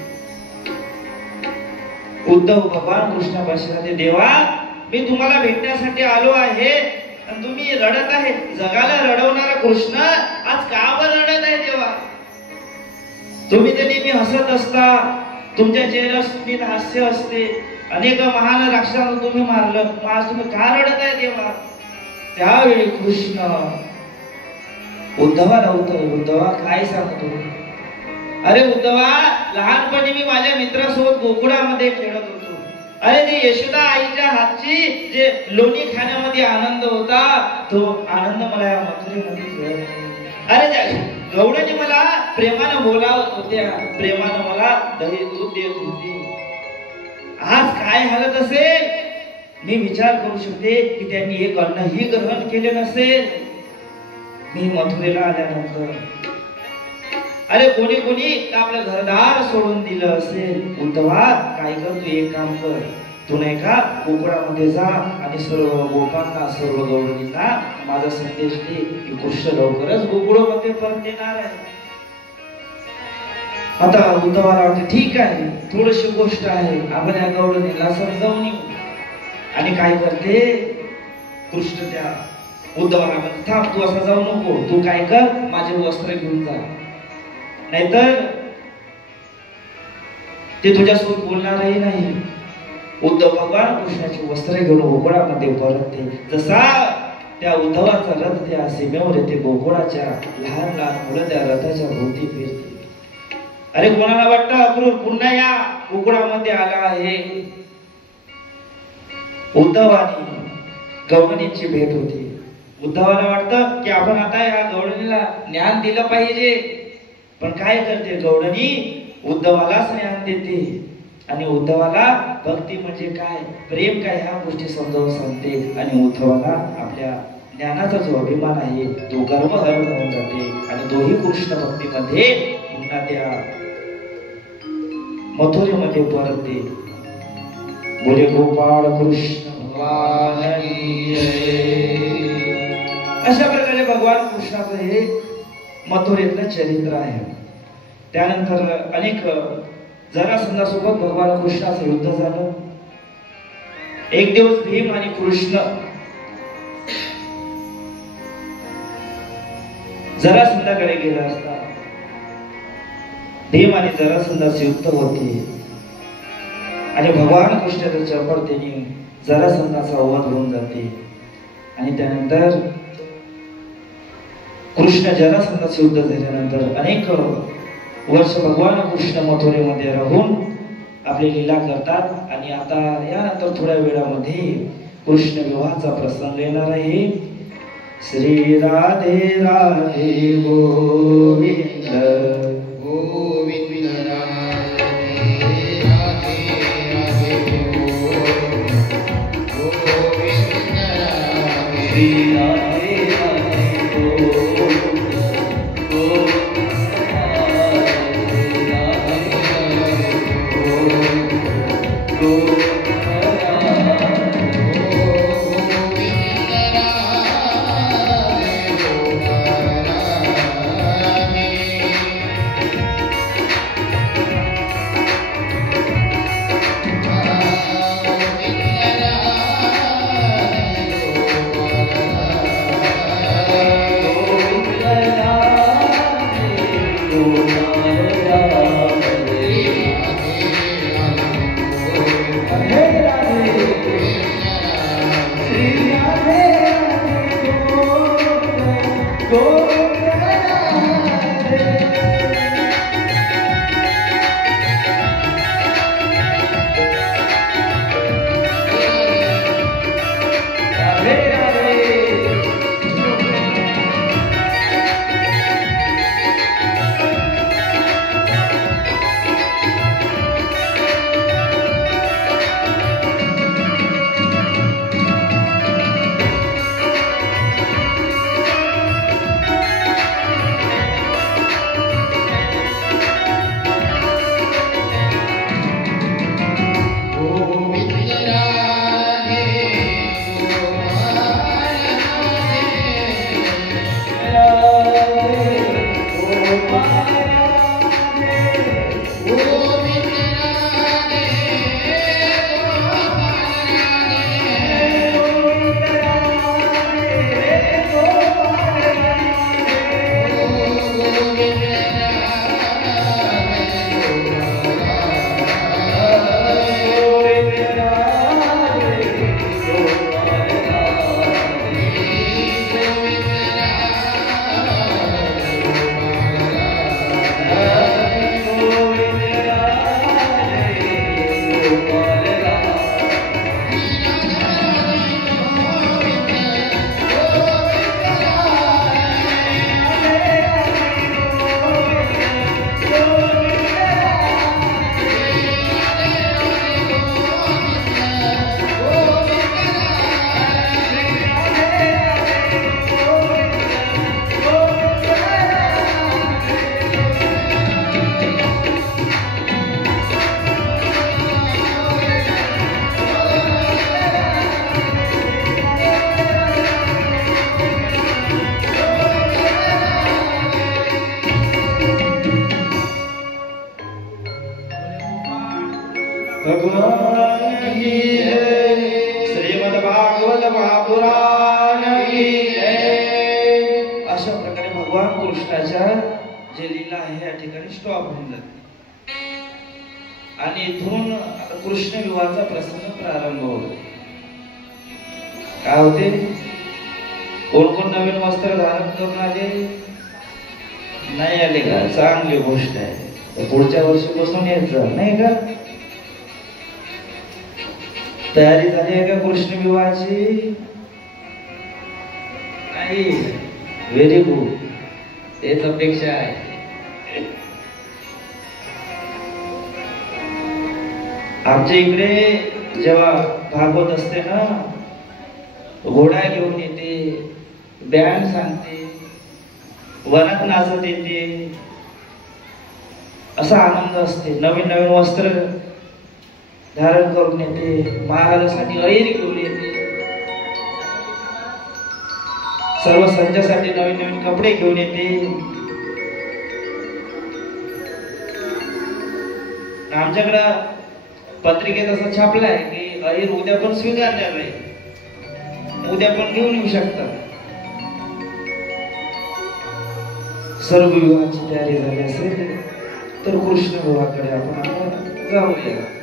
उद्धव भगवान कृष्णापाशी राहते, देवा मी तुम्हाला भेटण्यासाठी आलो आहे आणि तुम्ही रडत आहे. जगाला रडवणारा कृष्ण आज का बरं रडत आहे देवा? तुम्ही तर नेहमी हसत असता, तुमच्या चेहऱ्यावर स्मित हास्य असते, अनेक महान राक्षसांना तुम्ही मारलं, मग आज तुम्ही का रडत आहे देवा? त्यावेळी कृष्ण उद्धवाला उद्धवा काय सांगतो? अरे उद्धवा, लहानपणी मी माझ्या मित्रासोबत गोकुळामध्ये खेळत होतो. अरे ते यशोदा आईच्या हातची जे लोणी खाण्यामध्ये आनंद होता, तो आनंद मला या मथुरेमध्ये मिळत नाही. अरे त्या गौडने मला प्रेमानं बोलावत होत्या, प्रेमानं मला दही दूध देत होती. आज काय हालत असेल? मी विचार करू शकते की त्यांनी एक अन्नही ग्रहण केले नसेल मी मथुरेला आल्यानंतर. अरे कोणी आपलं घरदार सोडून दिलं असेल. उद्धवा काय कर, तू एक काम कर, तू नाही का गोकुळामध्ये जा आणि सर्व गोपांना, सर्व गौरवींना माझा संदेश दे की कृष्ण लवकरच गोकुळामध्ये परत येणार आहे. आता उद्धवाला वाटते ठीक आहे, थोडीशी गोष्ट आहे, आपण या गौडणीला समजावून येऊ. आणि काय करते कृष्ण त्या उद्धवाला म्हणते, थांब, तू असं जाऊ नको, तू काय कर, माझे वस्त्र घेऊन जा, नाहीतर ते तुझ्यासोबत बोलणारही नाही. उद्धव भगवान कृष्णाची वस्त्रे घेऊन गोकुळामध्ये परतते. जसा त्या उद्धवाचा रथ त्या सीमेवर येते, गोकुळाच्या लहान लहान मुलं त्या रथाच्या भोवती फिरते. अरे कोणाला वाटतं अक्रूर पुन्हा या गोकुळामध्ये आला आहे? उद्धव आणि गौडणीची भेट होती. उद्धवाला वाटतं की आपण आता या गौडणीला ज्ञान दिलं पाहिजे, पण काय करते गौडणी? उद्धवालाच ज्ञान देते आणि उद्धवाला भक्ती म्हणजे काय, प्रेम काय ह्या गोष्टी समजावून सांगते. आणि उद्धवाला आपल्या ज्ञानाचा जो अभिमान आहे तो गर्व हरण होऊन जाते आणि तोही कृष्ण भक्तीमध्ये पुन्हा त्या मथुरेमध्ये परतते. बोले गोपाळ कृष्ण भगवान की जय. अशा प्रकारे भगवान कृष्णाचं हे मथुरेतलं चरित्र आहे. त्यानंतर अनेक जरासंधासोबत भगवान कृष्णाचं युद्ध झालं. एक दिवस भीम आणि कृष्ण जरासंधाकडे गेला असता भीम आणि जरासंधाचे युद्ध होते आणि भगवान कृष्णाच्या चपळतेने जरासंधाचा वध होऊन जाते. आणि त्यानंतर कृष्ण जरासंधाचे युद्ध झाल्यानंतर अनेक वर्ष भगवान कृष्ण मथुरेमध्ये राहून आपली लीला करतात. आणि आता यानंतर थोड्या वेळामध्ये कृष्ण विवाहाचा प्रसंग येणार आहे. श्री राधे राधे गोविंद गोविंद राधे राधे भगवान की जय, श्रीमद् भागवत महापुराण की जय. अशा प्रकारे भगवान कृष्णाच्या जे लीला आहे या ठिकाणी स्टॉप होऊन जाते आणि इथून कृष्ण विवाहाचा प्रसंग प्रारंभ होतो. काय होते? कोण कोण नवीन वस्त्र धारण करून आले? नाही आले का? चांगली गोष्ट आहे. पुढच्या वर्षी बसून यायचं नाही का? तयारी झाली आहे का कृष्ण विवाहाची? नाही. Very good. तेच अपेक्षा आहे. आमच्या इकडे जेव्हा भागवत असते ना, घोडा घेऊन येते, बँड सांगते, वनात नाचत येते, असा आनंद असते. नवीन नवीन वस्त्र धारण करून येते, महाराजांसाठी ऐर घेऊन येते, सर्व संचासाठी नवीन नवीन कपडे घेऊन येते. आमच्याकडं पत्रिकेत असं छापलाय की ऐर उद्या पण स्वीकारणार नाही, उद्या पण घेऊन येऊ शकतात. सर्व विवाहाची तयारी झाली असेल तर कृष्ण विवाहाकडे आपण आता जाऊया.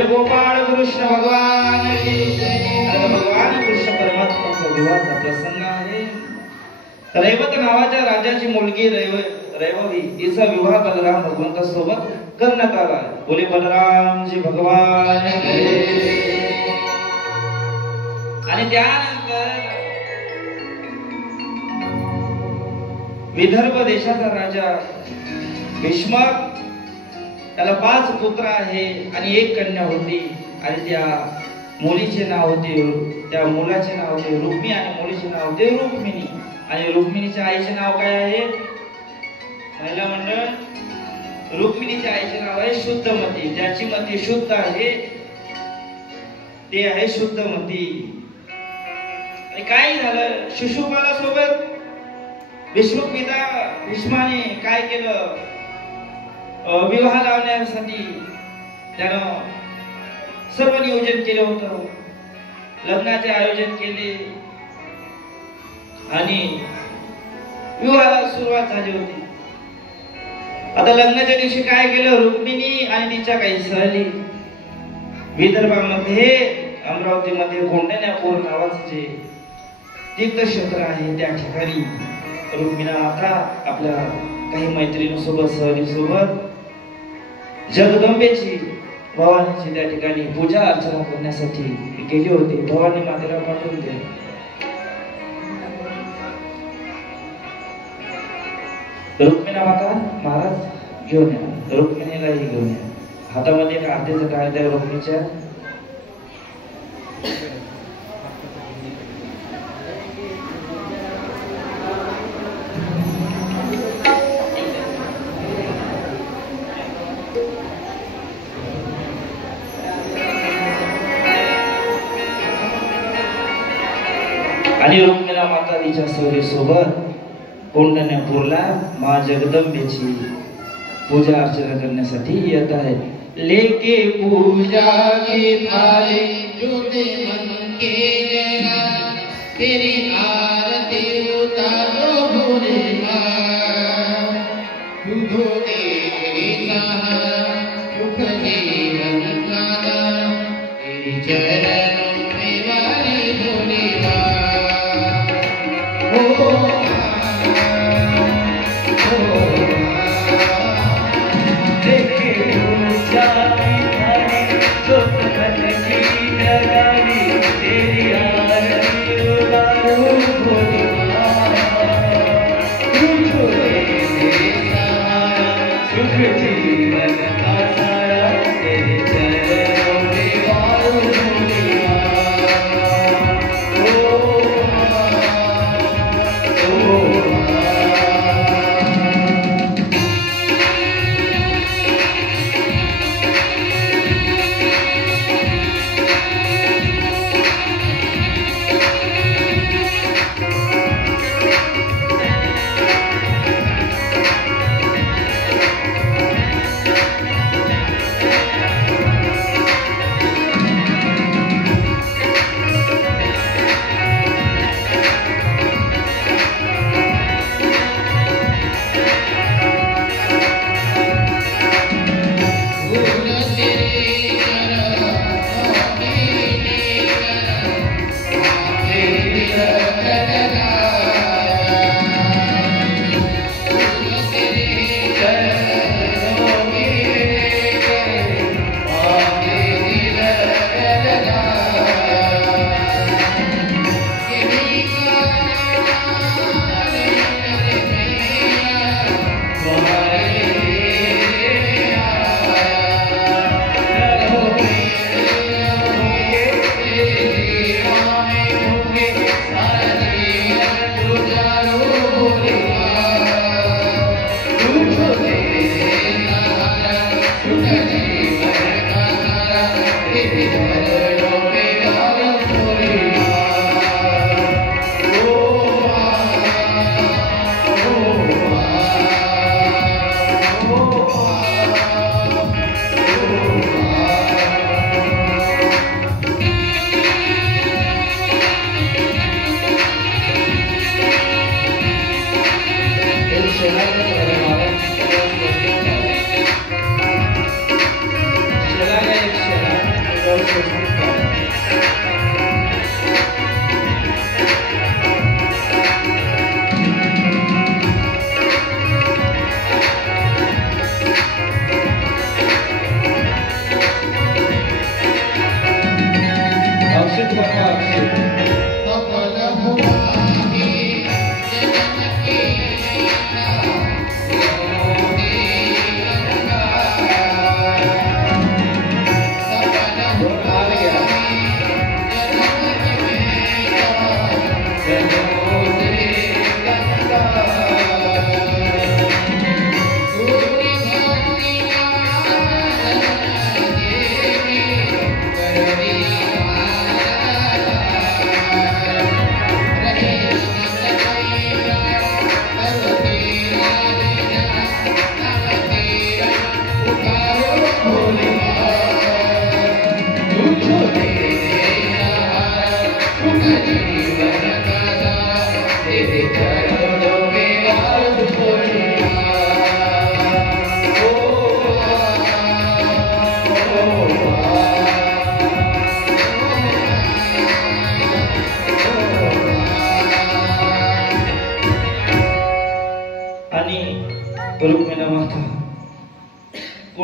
बोले गोपाळ कृष्ण भगवान की जय। आता भगवान कृष्ण परमात्माचा विवाहाचा प्रसंग आहे। रैवत नावाच्या राजाची मुलगी रैवती हिचा विवाह बलराम भगवंतासोबत करण्यात आला। बोले बलरामजी भगवान की जय। आणि त्यानंतर विदर्भ देशाचा राजा भीष्मक त्याला 5 पुत्र आहे आणि 1 कन्या होती आणि त्या मुलीचे नाव होते त्या मुलाचे नाव होते रुक्मी आणि मुलीचे नाव होते रुक्मिणी। आणि रुक्मिणीच्या आईचे नाव काय आहे महिला मंडळ? रुक्मिणीच्या आईचे नाव आहे शुद्धमती। ज्याची मती शुद्ध आहे ते आहे शुद्धमती। आणि काय झालं शिशुपाला सोबत भीष्माने काय केलं विवाह लावण्यासाठी त्यानं सर्व नियोजन केलं होतं। लग्नाचे आयोजन केले आणि विवाहाला सुरुवात झाली होती। आता लग्नाच्या दिवशी काय केलं रुक्मिणी आणि तिच्या काही सहली विदर्भामध्ये अमरावतीमध्ये कोंढण्यापूर नावाचं जे तीर्थक्षेत्र आहे त्या ठिकाणी रुक्मिणी आता आपल्या काही मैत्रिणींसोबत सहलीसोबत जगदंबेची भवानीची त्या ठिकाणी पूजा अर्चना करण्यासाठी गेली होती। भवानी मातेला पाठवून दिले। रुक्मिणी माता महाराज घेऊन या, रुक्मिणीलाही घेऊन या। हातामध्ये एक आरतीचं काय त्या रुक्मिणीच्या आणि रुक्मिणी माता तिच्या सोबत कोंढण्यापूरला माँ जगदंबेची पूजा अर्चना करण्यासाठी येत आहे। लेके पूजा के थाली जुटे मन के जगह तेरी आरती उतारो भोले माँ। दूधो तेरी सहारा सुख जीवन गाना तेरी चरणों में वाली भोले माँ।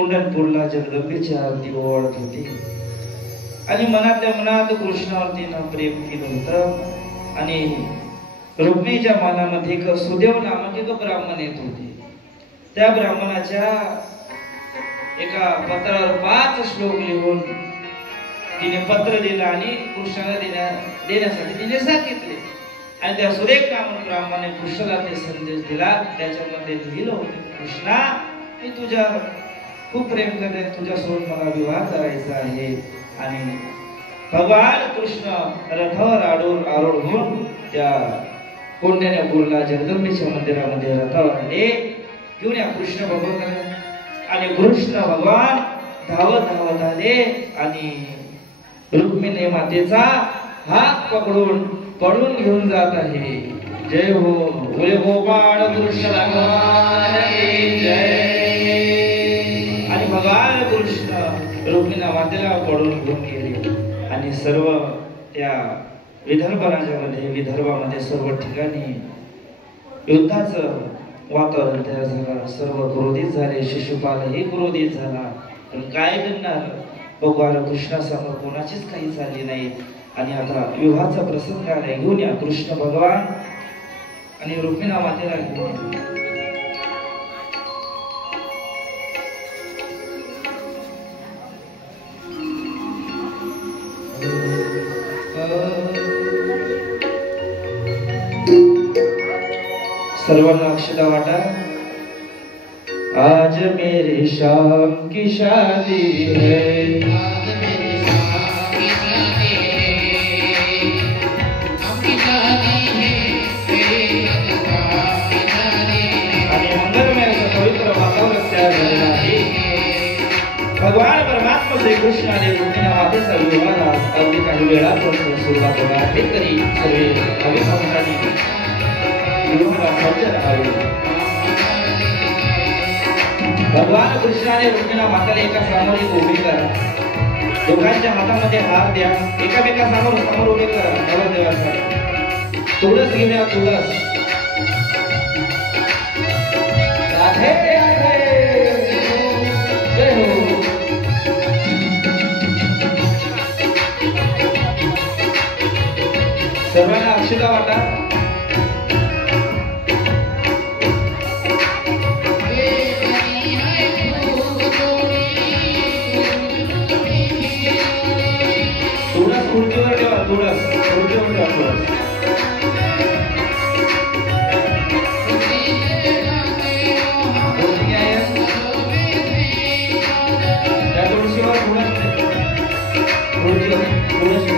पंढरपूरला जगदंबेची आरती ओवाळत होती आणि मनातल्या मनात कृष्णावरती प्रेम केलं होतं आणि रुक्मिणीच्या मनामध्ये एक सुदेव नामक एक ब्राह्मण येत होते. त्या ब्राह्मणाच्या एका पत्रावर 5 श्लोक लिहून तिने पत्र दिलं आणि कृष्णाला देण्यासाठी तिने सांगितले आणि त्या सुरेख नामक ब्राह्मणाने कृष्णाला ते संदेश दिला. त्याच्यामध्ये लिहिलं होतं, कृष्णा मी तुझ्यावर खूप प्रेम करते, तुझ्यासोबत मला विवाह करायचा आहे. आणि भगवान कृष्ण रथावर आरूढ होऊन त्या पंढरपूरला जगदंबेच्या मंदिरामध्ये रथावर आले. घेऊन या कृष्ण भगवान आणि कृष्ण भगवान धावत आले आणि रुक्मिणी मातेचा हात पकडून पळून घेऊन जात आहे. जय हो बोले गोपाळ कृष्ण भगवान की जय. आणि भगवान कृष्ण रुक्मिणी मातेला पळून घेऊन गेले आणि सर्व त्या विदर्भ राज्यामध्ये विदर्भामध्ये सर्व ठिकाणी युद्धाचं वातावरण तयार झालं. सर्व क्रोधित झाले, शिशुपालही क्रोधित झाला. पण काय करणार, भगवान कृष्णासमोर कोणाचीच काही झाली नाही. आणि आता विवाहाचा प्रसंग आला. घेऊन या कृष्ण भगवान आणि रुक्मिणी मातेला घेऊन या. सर्वांना अक्षता वाटा. आज मेरी शाम की शादी है, आज मेरी शाम की शादी है, अपनी शादी है, तेरे शाम की शादी है. आणि मंगलमय असं पवित्र वातावरण तयार झालेलं आहे. भगवान परमात्मा श्री कृष्ण आणि रुक्मिणी मातेचा विवाह अगदी काही वेळापासून सुरुवात होणार आहे. तरी सर्व अभिभावकांनी भगवान कृष्ण आणि रुक्मिणी मातेला एका सामोरी उभी करा. दोघांच्या हातामध्ये हात द्या. एकामेकासमोर उभे करा. नवरदेवासाठी तुळस घेऊया. तुळस राधे राधे जय हो. सर्वांना अक्षता वाटा. खुर्चीवर ठेवा. तुळस खुर्चीवर ठेवा. तुळस त्या तुळशीवर तुळस खुर्चीवर तुळस